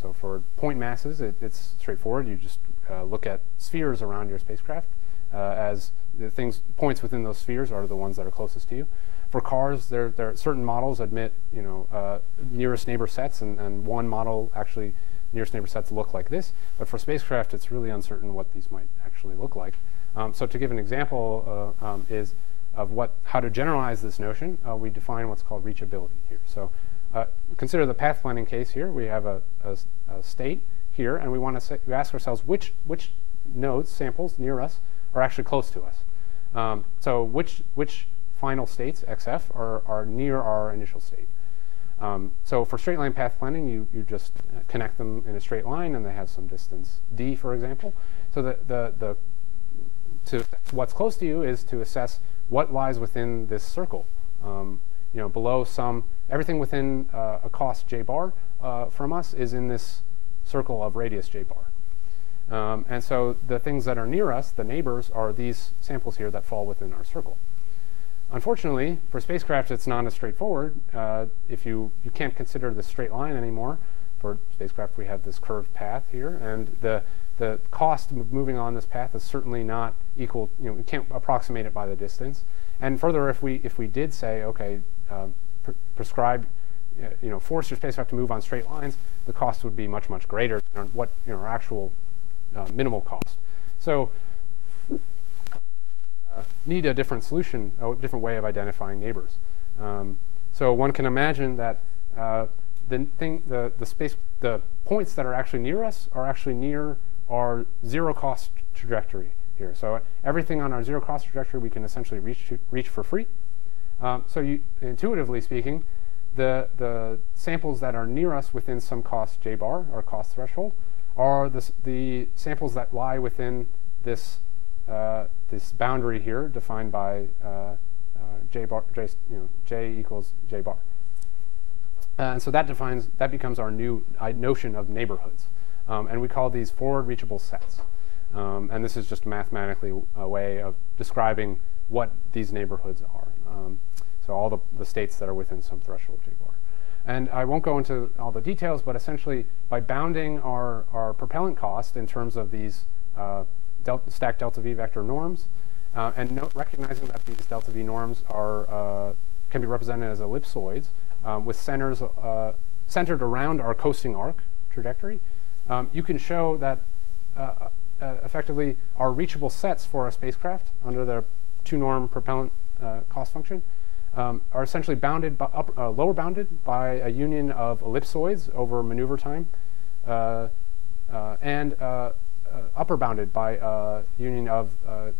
So for point masses, it's straightforward. You just look at spheres around your spacecraft, as the points within those spheres are the ones that are closest to you. For cars, there are certain models admit nearest neighbor sets, and one model actually nearest neighbor sets look like this. But for spacecraft, it's really uncertain what these might actually look like. So to give an example is of how to generalize this notion, we define what's called reachability here. So consider the path planning case here. We have a state here, and we ask ourselves which nodes, samples near us, are actually close to us. So which final states, XF, are near our initial state. So for straight line path planning, you just connect them in a straight line, and they have some distance d, for example. So to assess what's close to you is to assess what lies within this circle. Below everything within a cost j bar from us is in this circle of radius j bar. And so the things that are near us, the neighbors, are these samples here that fall within our circle. Unfortunately, for spacecraft, it's not as straightforward. If you can't consider the straight line anymore. For spacecraft, we have this curved path here, and the cost of moving on this path is certainly not equal. We can't approximate it by the distance. And further, if we did say, okay, prescribe force your spacecraft to move on straight lines, the cost would be much, much greater than what our actual minimal cost. So need a different solution, a different way of identifying neighbors. So one can imagine that the points that are actually near us are actually near our zero cost trajectory here. So everything on our zero cost trajectory we can essentially reach for free. So intuitively speaking, the samples that are near us within some cost J bar, or cost threshold, are the samples that lie within this this boundary here defined by J equals J bar. And so that becomes our new notion of neighborhoods. And we call these forward reachable sets. And this is just mathematically a way of describing what these neighborhoods are. So all the states that are within some threshold J bar. And I won't go into all the details, but essentially by bounding our propellant cost in terms of these stacked delta V vector norms, and recognizing that these delta V norms can be represented as ellipsoids with centers centered around our coasting arc trajectory, you can show that effectively our reachable sets for a spacecraft under the two-norm propellant cost function are essentially bounded by lower bounded by a union of ellipsoids over maneuver time, and upper bounded by a union of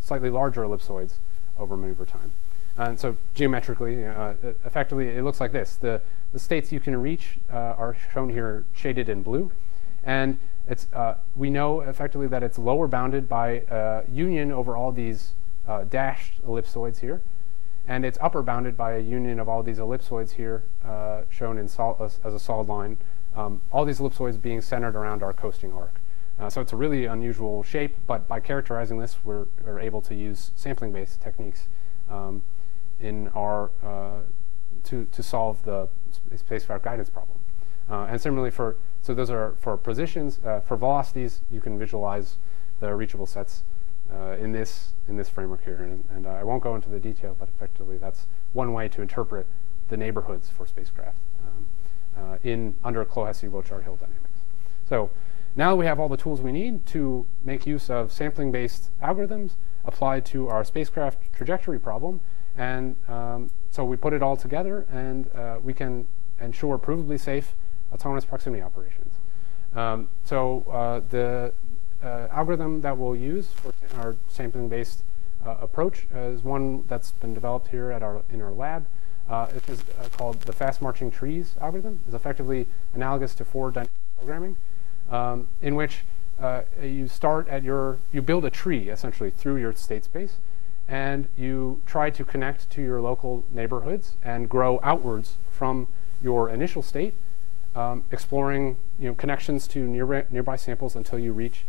slightly larger ellipsoids over maneuver time. And so geometrically, effectively, it looks like this. The states you can reach are shown here shaded in blue. And we know effectively that it's lower bounded by union over all these dashed ellipsoids here. And it's upper bounded by a union of all these ellipsoids here shown in as a solid line. All these ellipsoids being centered around our coasting arc. So it's a really unusual shape, but by characterizing this, we're able to use sampling-based techniques in our to solve the spacecraft guidance problem. And similarly so those are for positions. For velocities, you can visualize the reachable sets in this framework here. And I won't go into the detail, but effectively that's one way to interpret the neighborhoods for spacecraft under Clohessy-Rochard Hill dynamics. So now we have all the tools we need to make use of sampling-based algorithms applied to our spacecraft trajectory problem. And so we put it all together, and we can ensure provably safe autonomous proximity operations. The algorithm that we'll use for our sampling-based approach is one that's been developed here in our lab. It is called the fast marching trees algorithm. It's effectively analogous to forward dynamic programming, in which you build a tree essentially through your state space, and you try to connect to your local neighborhoods and grow outwards from your initial state, exploring connections to nearby samples until you reach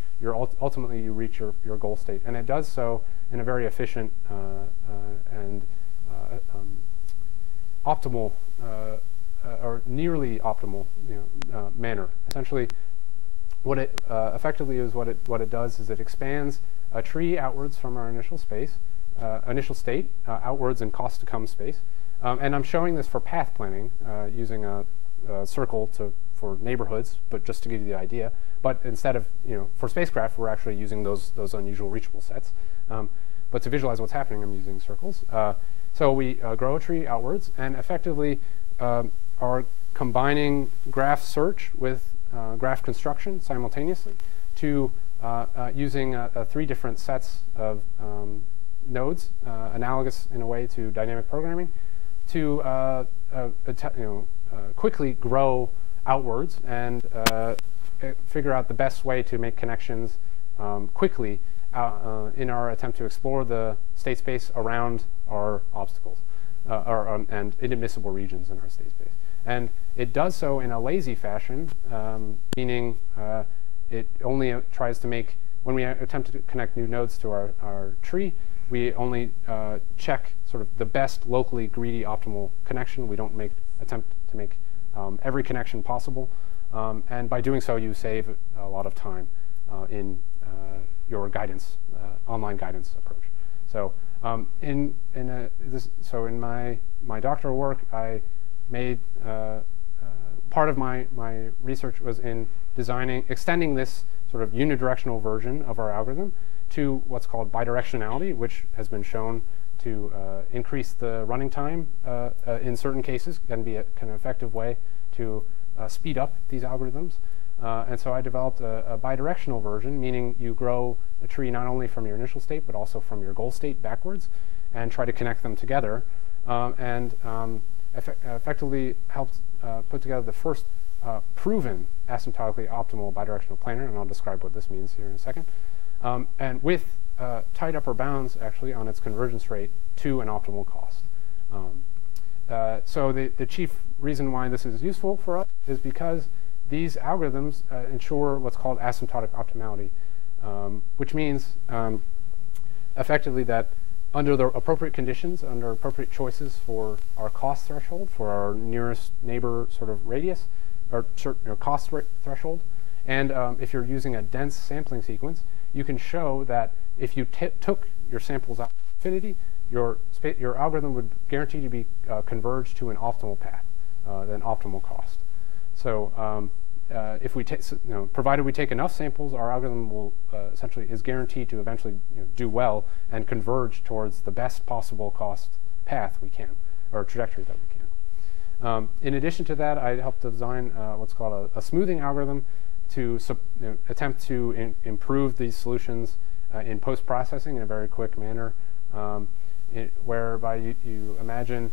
ultimately you reach your goal state. And it does so in a very efficient and optimal or nearly optimal manner. Essentially, what it effectively is what it does is it expands a tree outwards from our initial state outwards in cost to come space. And I'm showing this for path planning using a circle for neighborhoods, but just to give you the idea. But instead of for spacecraft, we're actually using those unusual reachable sets. But to visualize what's happening, I'm using circles. So we grow a tree outwards, and effectively are combining graph search with graph construction simultaneously to using 3 different sets of nodes, analogous in a way to dynamic programming, to quickly grow outwards and figure out the best way to make connections quickly in our attempt to explore the state space around our obstacles and inadmissible regions in our state space. And it does so in a lazy fashion, meaning it only tries to make, when we attempt to connect new nodes to our tree, we only check sort of the best locally greedy optimal connection. We don't attempt to make every connection possible. And by doing so, you save a lot of time in your guidance, online guidance approach. So in my doctoral work, I made part of my research was in extending this sort of unidirectional version of our algorithm to what's called bidirectionality, which has been shown to increase the running time in certain cases, can be a kind of effective way to speed up these algorithms. And so I developed a bidirectional version, meaning you grow a tree not only from your initial state, but also from your goal state backwards, and try to connect them together, effectively helped put together the first proven asymptotically optimal bidirectional planar, and I'll describe what this means here in a second, and with tight upper bounds, actually, on its convergence rate to an optimal cost. So the chief reason why this is useful for us is because these algorithms ensure what's called asymptotic optimality, which means effectively that under the appropriate conditions, under appropriate choices for our cost threshold, for our nearest neighbor sort of radius, or cost threshold, and if you're using a dense sampling sequence, you can show that if you took your samples out to infinity, your algorithm would guarantee to be converged to an optimal path, an optimal cost. So if we provided we take enough samples, our algorithm will essentially is guaranteed to eventually do well and converge towards the best possible cost path we can, or trajectory that we can. In addition to that, I helped design what's called a smoothing algorithm to attempt to improve these solutions in post-processing in a very quick manner, whereby you imagine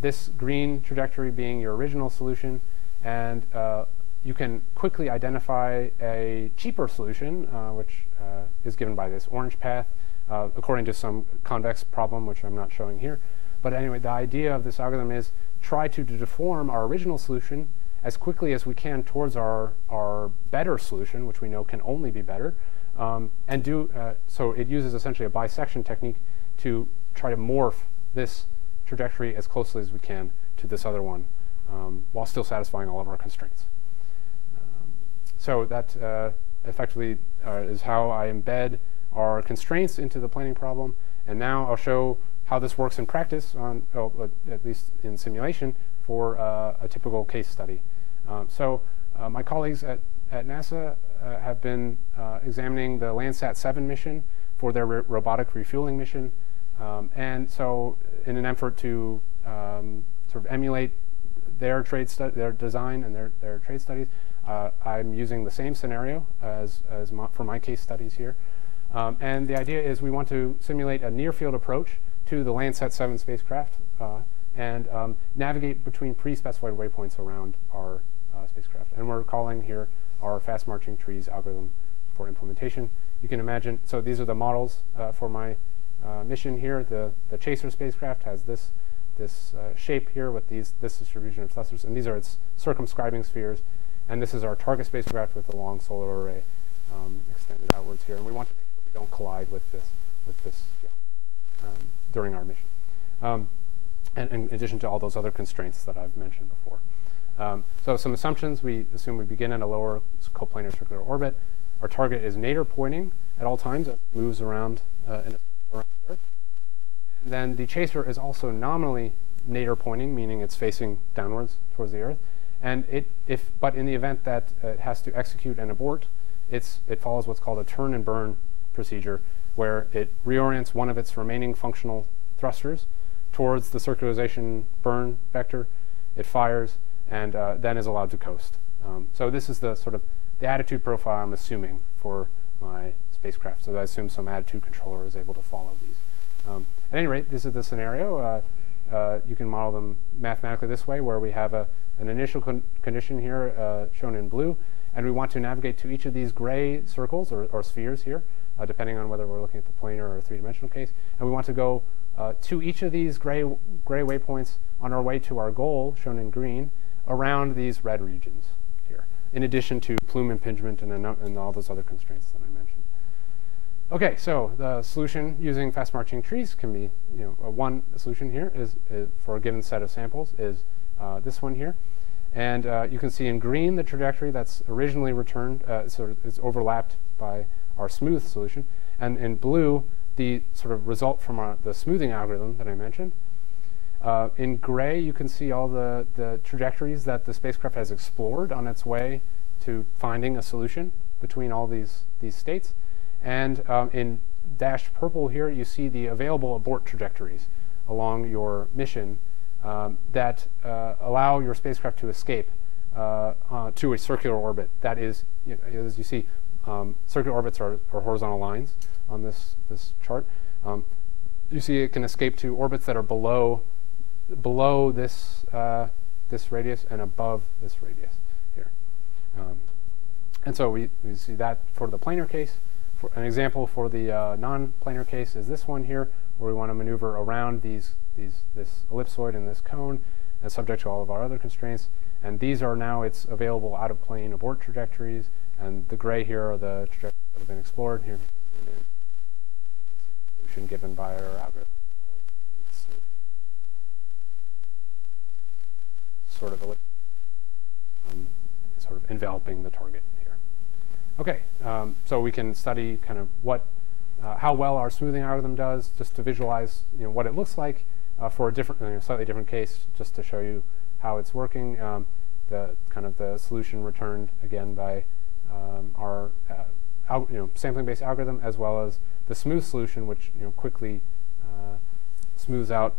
this green trajectory being your original solution, and you can quickly identify a cheaper solution, which is given by this orange path, according to some convex problem, which I'm not showing here. But anyway, the idea of this algorithm is try to deform our original solution as quickly as we can towards our better solution, which we know can only be better, and so it uses essentially a bisection technique to try to morph this trajectory as closely as we can to this other one, while still satisfying all of our constraints. So that effectively is how I embed our constraints into the planning problem. And now I'll show how this works in practice, at least in simulation, for a typical case study. So my colleagues at NASA have been examining the Landsat 7 mission for their robotic refueling mission. And so in an effort to sort of emulate their design and their trade studies, I'm using the same scenario as for my case studies here. And the idea is we want to simulate a near-field approach to the Landsat 7 spacecraft and navigate between pre-specified waypoints around our spacecraft. And we're calling here our fast-marching trees algorithm for implementation. You can imagine, so these are the models for my mission here. The Chaser spacecraft has this shape here with this distribution of thrusters, and these are its circumscribing spheres. And this is our target spacecraft with the long solar array extended outwards here. And we want to make sure we don't collide with this during our mission. And in addition to all those other constraints that I've mentioned before. So some assumptions: we assume we begin in a lower coplanar circular orbit. Our target is nadir pointing at all times as it moves around in a circle around the Earth. And then the chaser is also nominally nadir pointing, meaning it's facing downwards towards the Earth. And but in the event that it has to execute and abort, it follows what's called a turn and burn procedure, where it reorients one of its remaining functional thrusters towards the circularization burn vector. It fires, and then is allowed to coast. So this is the sort of the attitude profile I'm assuming for my spacecraft. So I assume some attitude controller is able to follow these. At any rate, this is the scenario. You can model them mathematically this way, where we have an initial condition here shown in blue, and we want to navigate to each of these gray circles or spheres here, depending on whether we're looking at the planar or three-dimensional case. And we want to go to each of these gray waypoints on our way to our goal, shown in green, around these red regions here, in addition to plume impingement and all those other constraints that I mentioned. Okay, so the solution using fast-marching trees can be, one solution here is for a given set of samples is this one here. And you can see in green the trajectory that's originally returned, so it's overlapped by our smooth solution. And in blue, the sort of result from the smoothing algorithm that I mentioned. In gray, you can see all the trajectories that the spacecraft has explored on its way to finding a solution between all these states. And in dashed purple here, you see the available abort trajectories along your mission that allow your spacecraft to escape to a circular orbit. That is, as you see, circular orbits are horizontal lines on this chart. You see it can escape to orbits that are below this this radius and above this radius here. And so we see that for the planar case. For an example for the non-planar case is this one here, where we want to maneuver around this ellipsoid and this cone, and subject to all of our other constraints. And these are now its available out-of-plane abort trajectories, and the gray here are the trajectories that have been explored. Here we can zoom in. You can see the solution given by our algorithm. Sort of enveloping the target here. Okay, so we can study kind of how well our smoothing algorithm does, just to visualize what it looks like for a different, slightly different case, just to show you how it's working. The solution returned again by our sampling-based algorithm, as well as the smooth solution, which quickly smooths out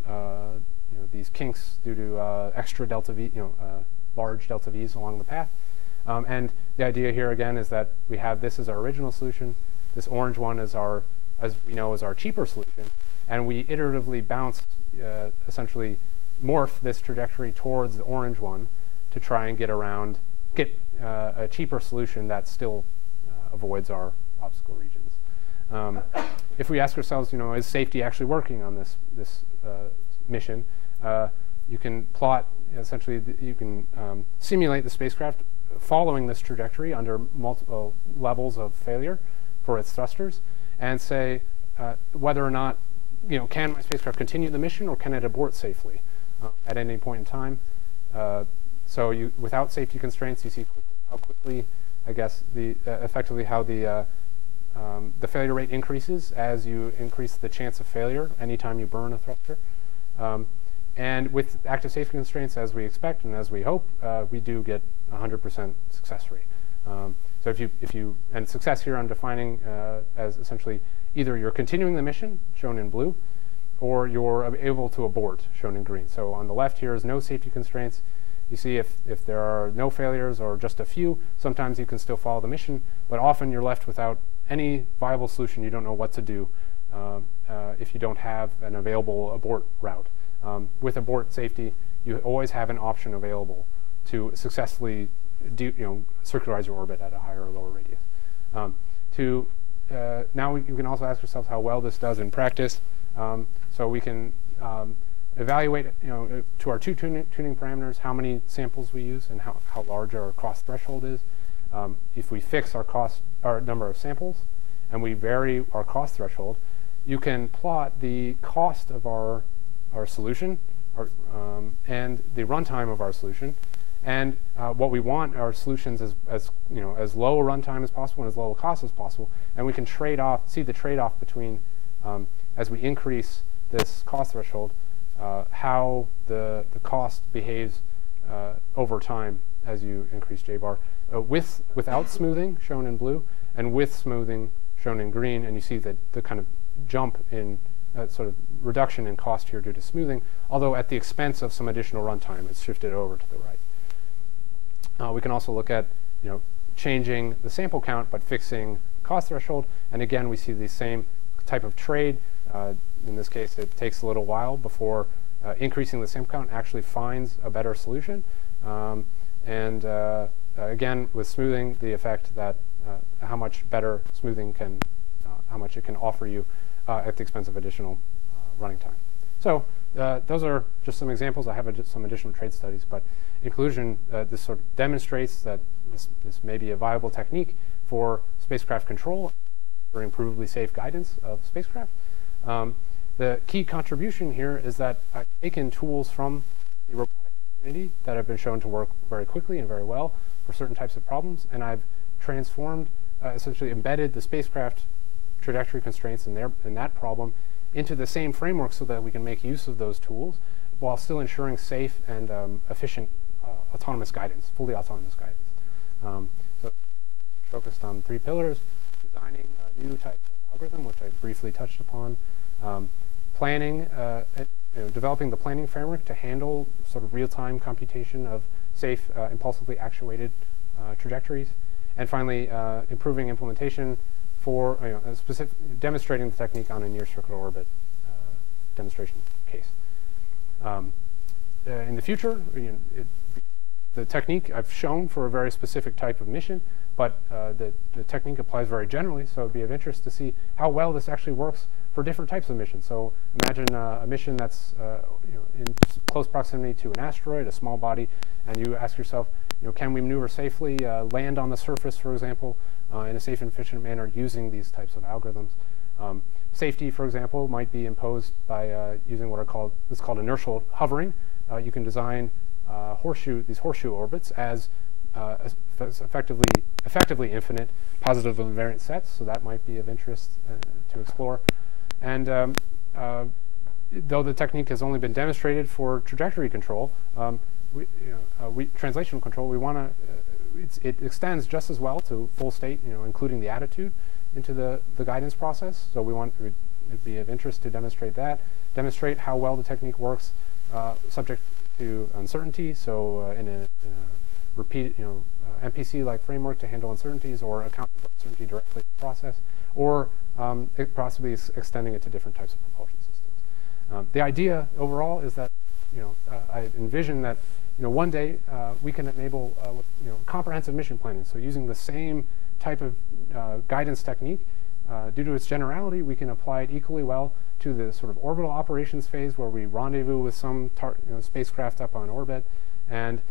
these kinks due to extra delta V, large delta V's along the path. And the idea here again is that we have this as our original solution. This orange one is as we know, is our cheaper solution, and we iteratively bounce, essentially morph this trajectory towards the orange one to try and get a cheaper solution that still avoids our obstacle regions. If we ask ourselves, is safety actually working on this mission? You can plot, essentially, you can simulate the spacecraft following this trajectory under multiple levels of failure for its thrusters, and say whether or not, can my spacecraft continue the mission, or can it abort safely at any point in time? So without safety constraints, you see how quickly, I guess, effectively how the failure rate increases as you increase the chance of failure anytime you burn a thruster. And with active safety constraints, as we expect and as we hope, we do get 100% success rate. So and success here I'm defining as essentially either you're continuing the mission, shown in blue, or you're able to abort, shown in green. So on the left here is no safety constraints. You see if there are no failures or just a few, sometimes you can still follow the mission, but often you're left without any viable solution. You don't know what to do if you don't have an available abort route. With abort safety, you always have an option available to successfully circularize your orbit at a higher or lower radius. Now you can also ask yourself how well this does in practice. So we can evaluate, to our two tuning parameters, how many samples we use and how large our cost threshold is. If we fix our number of samples and we vary our cost threshold, you can plot the cost of our solution and the runtime of our solution. And what we want are solutions as low a runtime as possible and as low a cost as possible. And we can see the trade-off between, as we increase this cost threshold, how the cost behaves over time as you increase J-bar, without smoothing, shown in blue, and with smoothing, shown in green. And you see the kind of jump in sort of reduction in cost here due to smoothing, although at the expense of some additional runtime. It's shifted over to the right. We can also look at changing the sample count but fixing cost threshold, and again we see the same type of trade. In this case, it takes a little while before increasing the sample count actually finds a better solution. Again, with smoothing, the effect that how much better smoothing how much it can offer you at the expense of additional running time. So those are just some examples. I have some additional trade studies, but in conclusion, this sort of demonstrates that this may be a viable technique for spacecraft control, for improvably safe guidance of spacecraft. The key contribution here is that I've taken tools from the robotics community that have been shown to work very quickly and very well for certain types of problems, and I've transformed, essentially embedded the spacecraft trajectory constraints in that problem into the same framework so that we can make use of those tools, while still ensuring safe and efficient autonomous guidance, fully autonomous guidance. So focused on 3 pillars: designing a new type of algorithm, which I briefly touched upon, planning, developing the planning framework to handle sort of real-time computation of safe, impulsively actuated trajectories, and finally, improving implementation for demonstrating the technique on a near-circular orbit demonstration case. In the future, the technique I've shown for a very specific type of mission, but the technique applies very generally, so it'd be of interest to see how well this actually works for different types of missions. So imagine a mission that's in close proximity to an asteroid, a small body, and you ask yourself, can we maneuver safely, land on the surface, for example, in a safe and efficient manner using these types of algorithms. Safety, for example, might be imposed by using what is called inertial hovering. You can design these horseshoe orbits as effectively infinite positive invariant sets, so that might be of interest to explore. And though the technique has only been demonstrated for trajectory control, translational control, we want to, it extends just as well to full state, including the attitude into the guidance process. So it'd be of interest to demonstrate that, demonstrate how well the technique works subject to uncertainty. So in a repeated, MPC-like framework to handle uncertainties or account for uncertainty directly in the process, or possibly extending it to different types of propulsion systems. The idea overall is that, I envision that, one day we can enable comprehensive mission planning. So using the same type of guidance technique, due to its generality, we can apply it equally well to the sort of orbital operations phase where we rendezvous with some spacecraft up on orbit, and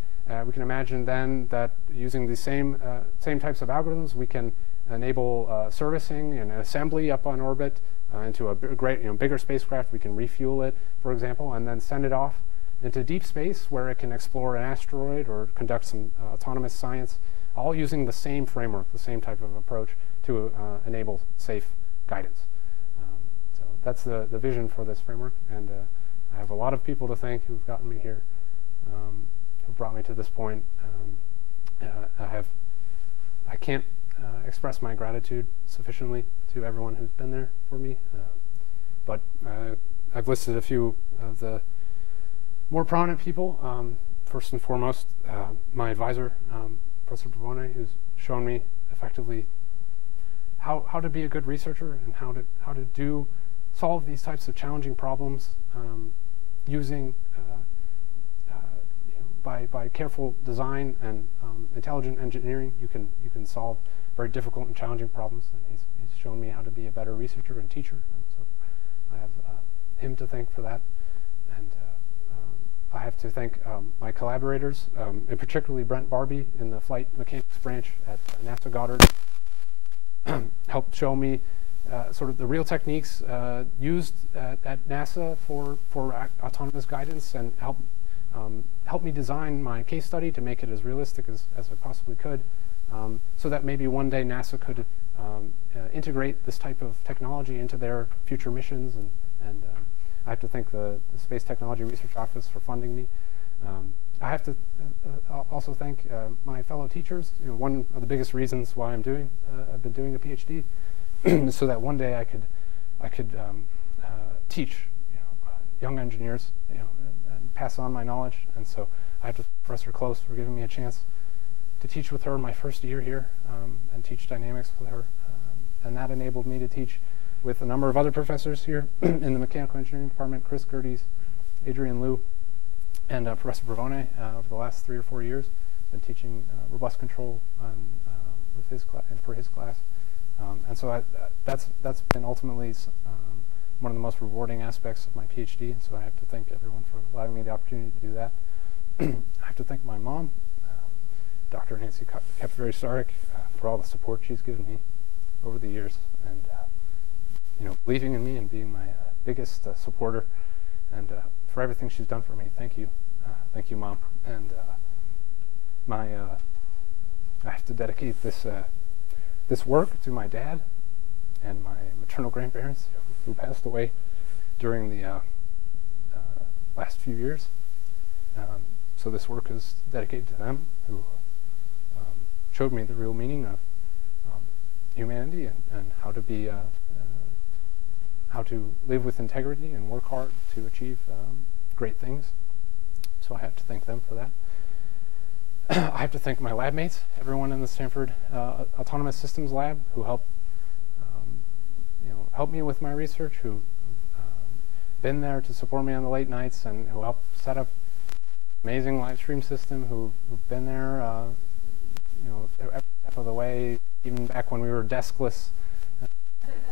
we can imagine then that using the same types of algorithms, we can enable servicing and assembly up on orbit into a bigger spacecraft. We can refuel it, for example, and then send it off into deep space where it can explore an asteroid or conduct some autonomous science, all using the same framework, the same type of approach to enable safe guidance. So that's the vision for this framework, and I have a lot of people to thank who've gotten me here, who brought me to this point. I can't express my gratitude sufficiently to everyone who's been there for me, but I've listed a few of the more prominent people. First and foremost, my advisor, Professor Pavone, who's shown me effectively how to be a good researcher and how to solve these types of challenging problems using by careful design and intelligent engineering. You can solve very difficult and challenging problems, and he's shown me how to be a better researcher and teacher, and so I have him to thank for that. And I have to thank my collaborators, and particularly Brent Barbie in the flight mechanics branch at NASA Goddard. Helped show me sort of the real techniques used at NASA for autonomous guidance, and helped me design my case study to make it as realistic as I possibly could, so that maybe one day NASA could integrate this type of technology into their future missions. And I have to thank the Space Technology Research Office for funding me. I have to also thank my fellow teachers. One of the biggest reasons why I've been doing a Ph.D. is so that one day I could teach young engineers, and pass on my knowledge. And so I have to thank Professor Close for giving me a chance to teach with her my first year here, and teach dynamics with her. And that enabled me to teach with a number of other professors here in the mechanical engineering department: Chris Gerdes, Adrian Liu, and Professor Pavone over the last 3 or 4 years. Been teaching robust control with his and for his class, and so that's been ultimately one of the most rewarding aspects of my PhD. And so I have to thank everyone for allowing me the opportunity to do that. I have to thank my mom, Dr. Nancy Starek, for all the support she's given me over the years, and believing in me and being my biggest supporter, and for everything she's done for me. Thank you, Mom. And I have to dedicate this work to my dad and my maternal grandparents who passed away during the last few years. So this work is dedicated to them, who showed me the real meaning of humanity and how to be, how to live with integrity and work hard to achieve great things. So I have to thank them for that. I have to thank my lab mates, everyone in the Stanford Autonomous Systems Lab, who helped help me with my research, who been there to support me on the late nights, and who helped set up amazing live stream system, who've been there every step of the way, even back when we were deskless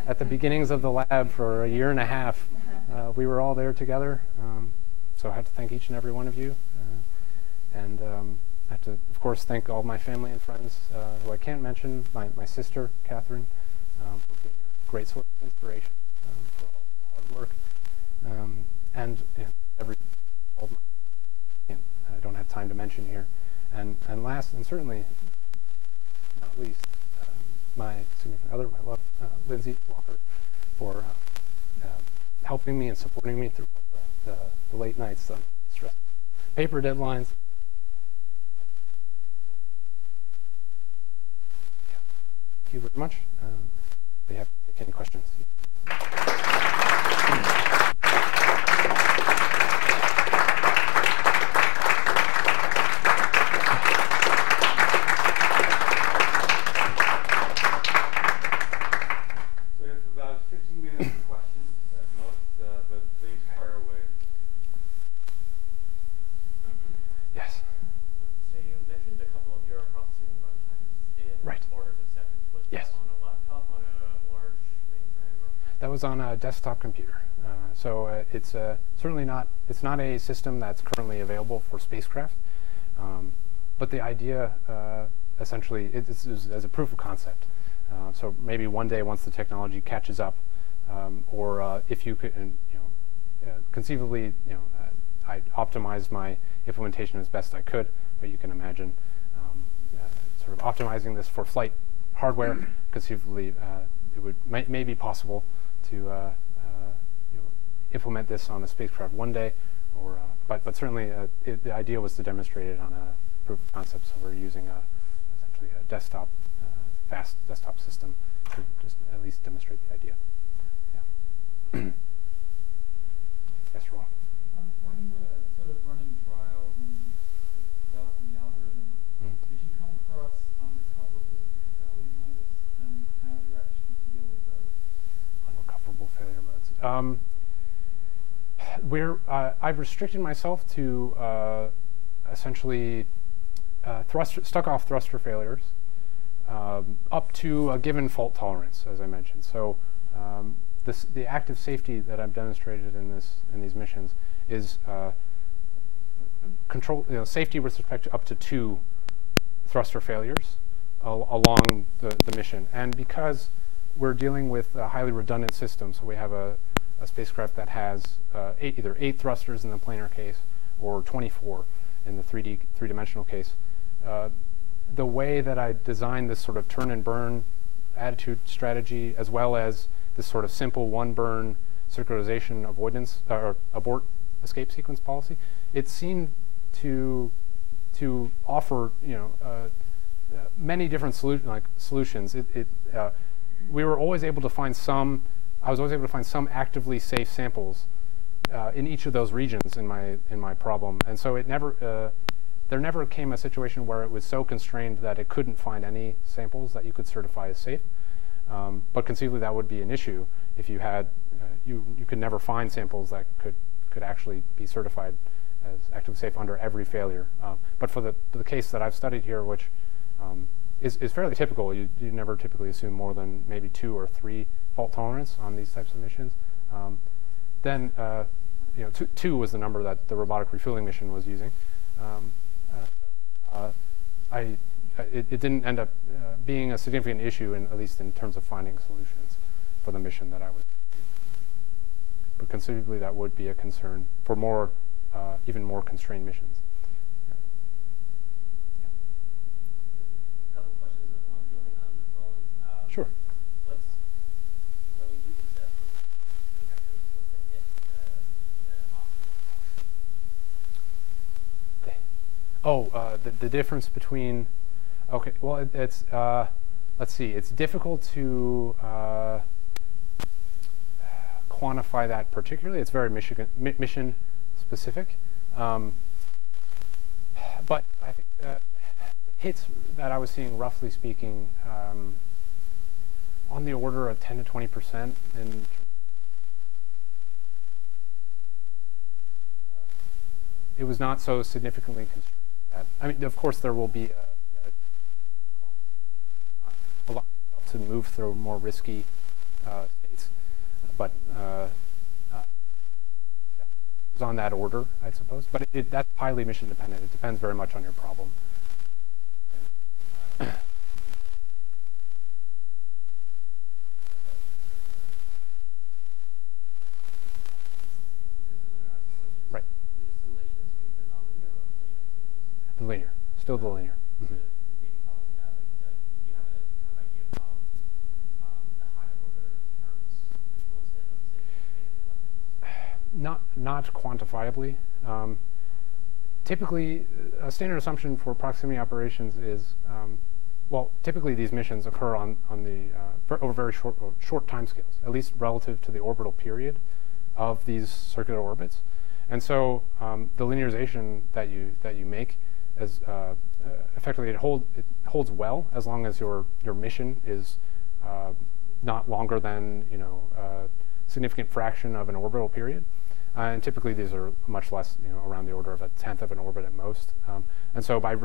at the beginnings of the lab for a year and a half. We were all there together. So I have to thank each and every one of you. And I have to, of course, thank all my family and friends who I can't mention, my sister, Catherine, for being a great source of inspiration for all the hard work. And all my, I don't have time to mention here. And last, and certainly not least, my significant other, my love, Lindsay Walker, for helping me and supporting me through the late nights, stress, paper deadlines. Thank you very much. Be happy to take any questions. That was on a desktop computer. So it's certainly not, it's not a system that's currently available for spacecraft. But the idea, essentially, is as a proof of concept. So maybe one day, once the technology catches up, or if you could, conceivably, I optimized my implementation as best I could, but you can imagine sort of optimizing this for flight hardware. Conceivably, it would may be possible to implement this on a spacecraft one day, or but certainly the idea was to demonstrate it on a proof of concept. So we're using essentially a desktop, fast desktop system to just at least demonstrate the idea. Yeah. Yes, Ron. When you were sort of running trials and developing the algorithm, did you come across unrecoverable failure modes, and how do you actually deal with those? Unrecoverable failure modes. I've restricted myself to essentially stuck-off thruster failures up to a given fault tolerance, as I mentioned. So the active safety that I've demonstrated in these missions is safety with respect to up to 2 thruster failures along the mission. And because we're dealing with a highly redundant system, so we have a spacecraft that has either 8 thrusters in the planar case or 24 in the three-dimensional case. The way that I designed this sort of turn and burn attitude strategy, as well as this sort of simple one-burn circularization avoidance or abort escape sequence policy, it seemed to offer many different solutions. We were always able to find some. I was always able to find some actively safe samples in each of those regions in my problem, and so it never. There never came a situation where it was so constrained that it couldn't find any samples that you could certify as safe. But conceivably, that would be an issue if you had you could never find samples that could actually be certified as actively safe under every failure. But for the case that I've studied here, which is fairly typical, you never typically assume more than maybe 2 or 3 fault tolerance on these types of missions. Then 2 was the number that the robotic refueling mission was using. It didn't end up being a significant issue, at least in terms of finding solutions for the mission that I was doing. But conceivably, that would be a concern for more, even more constrained missions. A couple questions that one building on Roland's. Sure. When you do these estimates, what's the hit, the optimal the difference between, okay, well, it's, let's see, it's difficult to quantify that particularly. It's very mission specific. But I think that hits that I was seeing, roughly speaking, on the order of 10 to 20%. And it was not so significantly constrained that, I mean, of course, there will be a lot to move through more risky states, but it's on that order, I suppose. But that's highly mission dependent. It depends very much on your problem. Right. The linear, still the linear. Mm-hmm. Not quantifiably. Typically, a standard assumption for proximity operations is, well, typically these missions occur on the over very short time scales, at least relative to the orbital period of these circular orbits. And so the linearization that you make as effectively it holds well as long as your mission is not longer than a significant fraction of an orbital period. And typically these are much less, around the order of a tenth of an orbit at most. And so by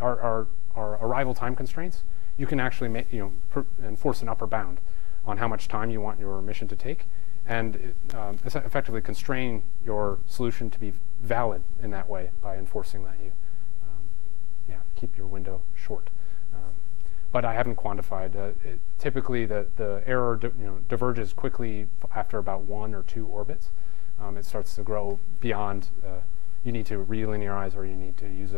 our arrival time constraints, you can actually enforce an upper bound on how much time you want your mission to take, and effectively constrain your solution to be valid in that way by enforcing that you keep your window short. But I haven't quantified. Typically, the error diverges quickly after about 1 or 2 orbits. It starts to grow beyond. You need to relinearize, or you need to use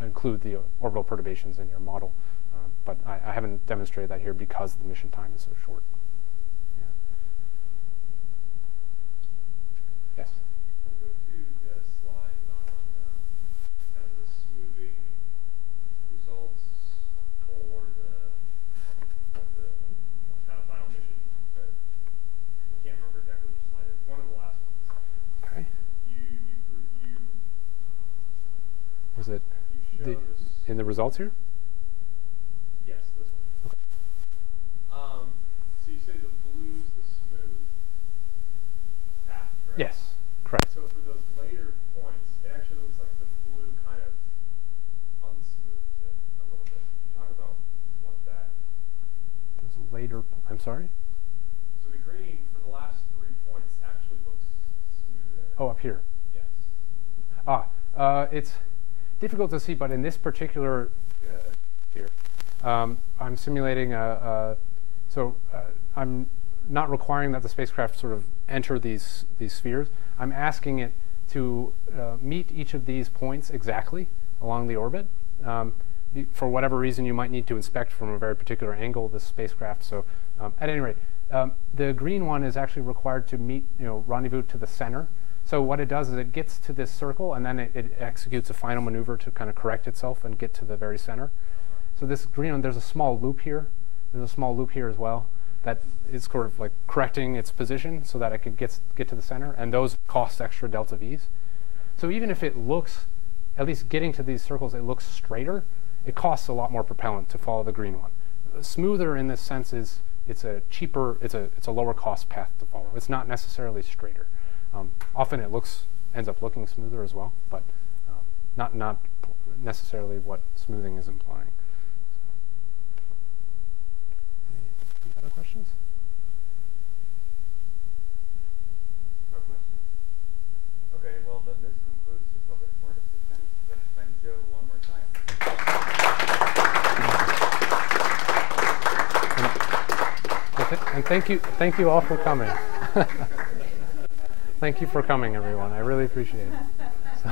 include the orbital perturbations in your model. But I haven't demonstrated that here because the mission time is so short. Yeah. Yes. Go to the slide on kind of the smoothing results for the kind of final mission. But I can't remember exactly which slide it is. One of the last ones. Okay. Was it in the results here? Yes, this one. Okay. So you say the blue's the smooth path, correct? Yes, correct. So for those later points, it actually looks like the blue kind of unsmoothed it a little bit. Can you talk about what that? Those later. I'm sorry. So the green for the last 3 points actually looks smoother. Oh, up here. Yes. It's difficult to see, but in this particular here, I'm simulating I'm not requiring that the spacecraft sort of enter these spheres. I'm asking it to meet each of these points exactly along the orbit. For whatever reason, you might need to inspect from a very particular angle this spacecraft. So at any rate, the green one is actually required to meet, rendezvous to the center. So what it does is it gets to this circle, and then it executes a final maneuver to kind of correct itself and get to the very center. So this green one, there's a small loop here. There's a small loop here as well that is sort of like correcting its position so that it could get to the center, and those cost extra delta V's. So even if it looks, at least getting to these circles, it looks straighter, it costs a lot more propellant to follow the green one. Smoother in this sense is it's a cheaper, it's a lower cost path to follow. It's not necessarily straighter. Often it ends up looking smoother as well, but not necessarily what smoothing is implying. Any other questions? No questions? Okay, well then this concludes the public part of the thing. Let's thank Joe one more time. And thank you all for coming. Thank you for coming, everyone. I really appreciate it. So.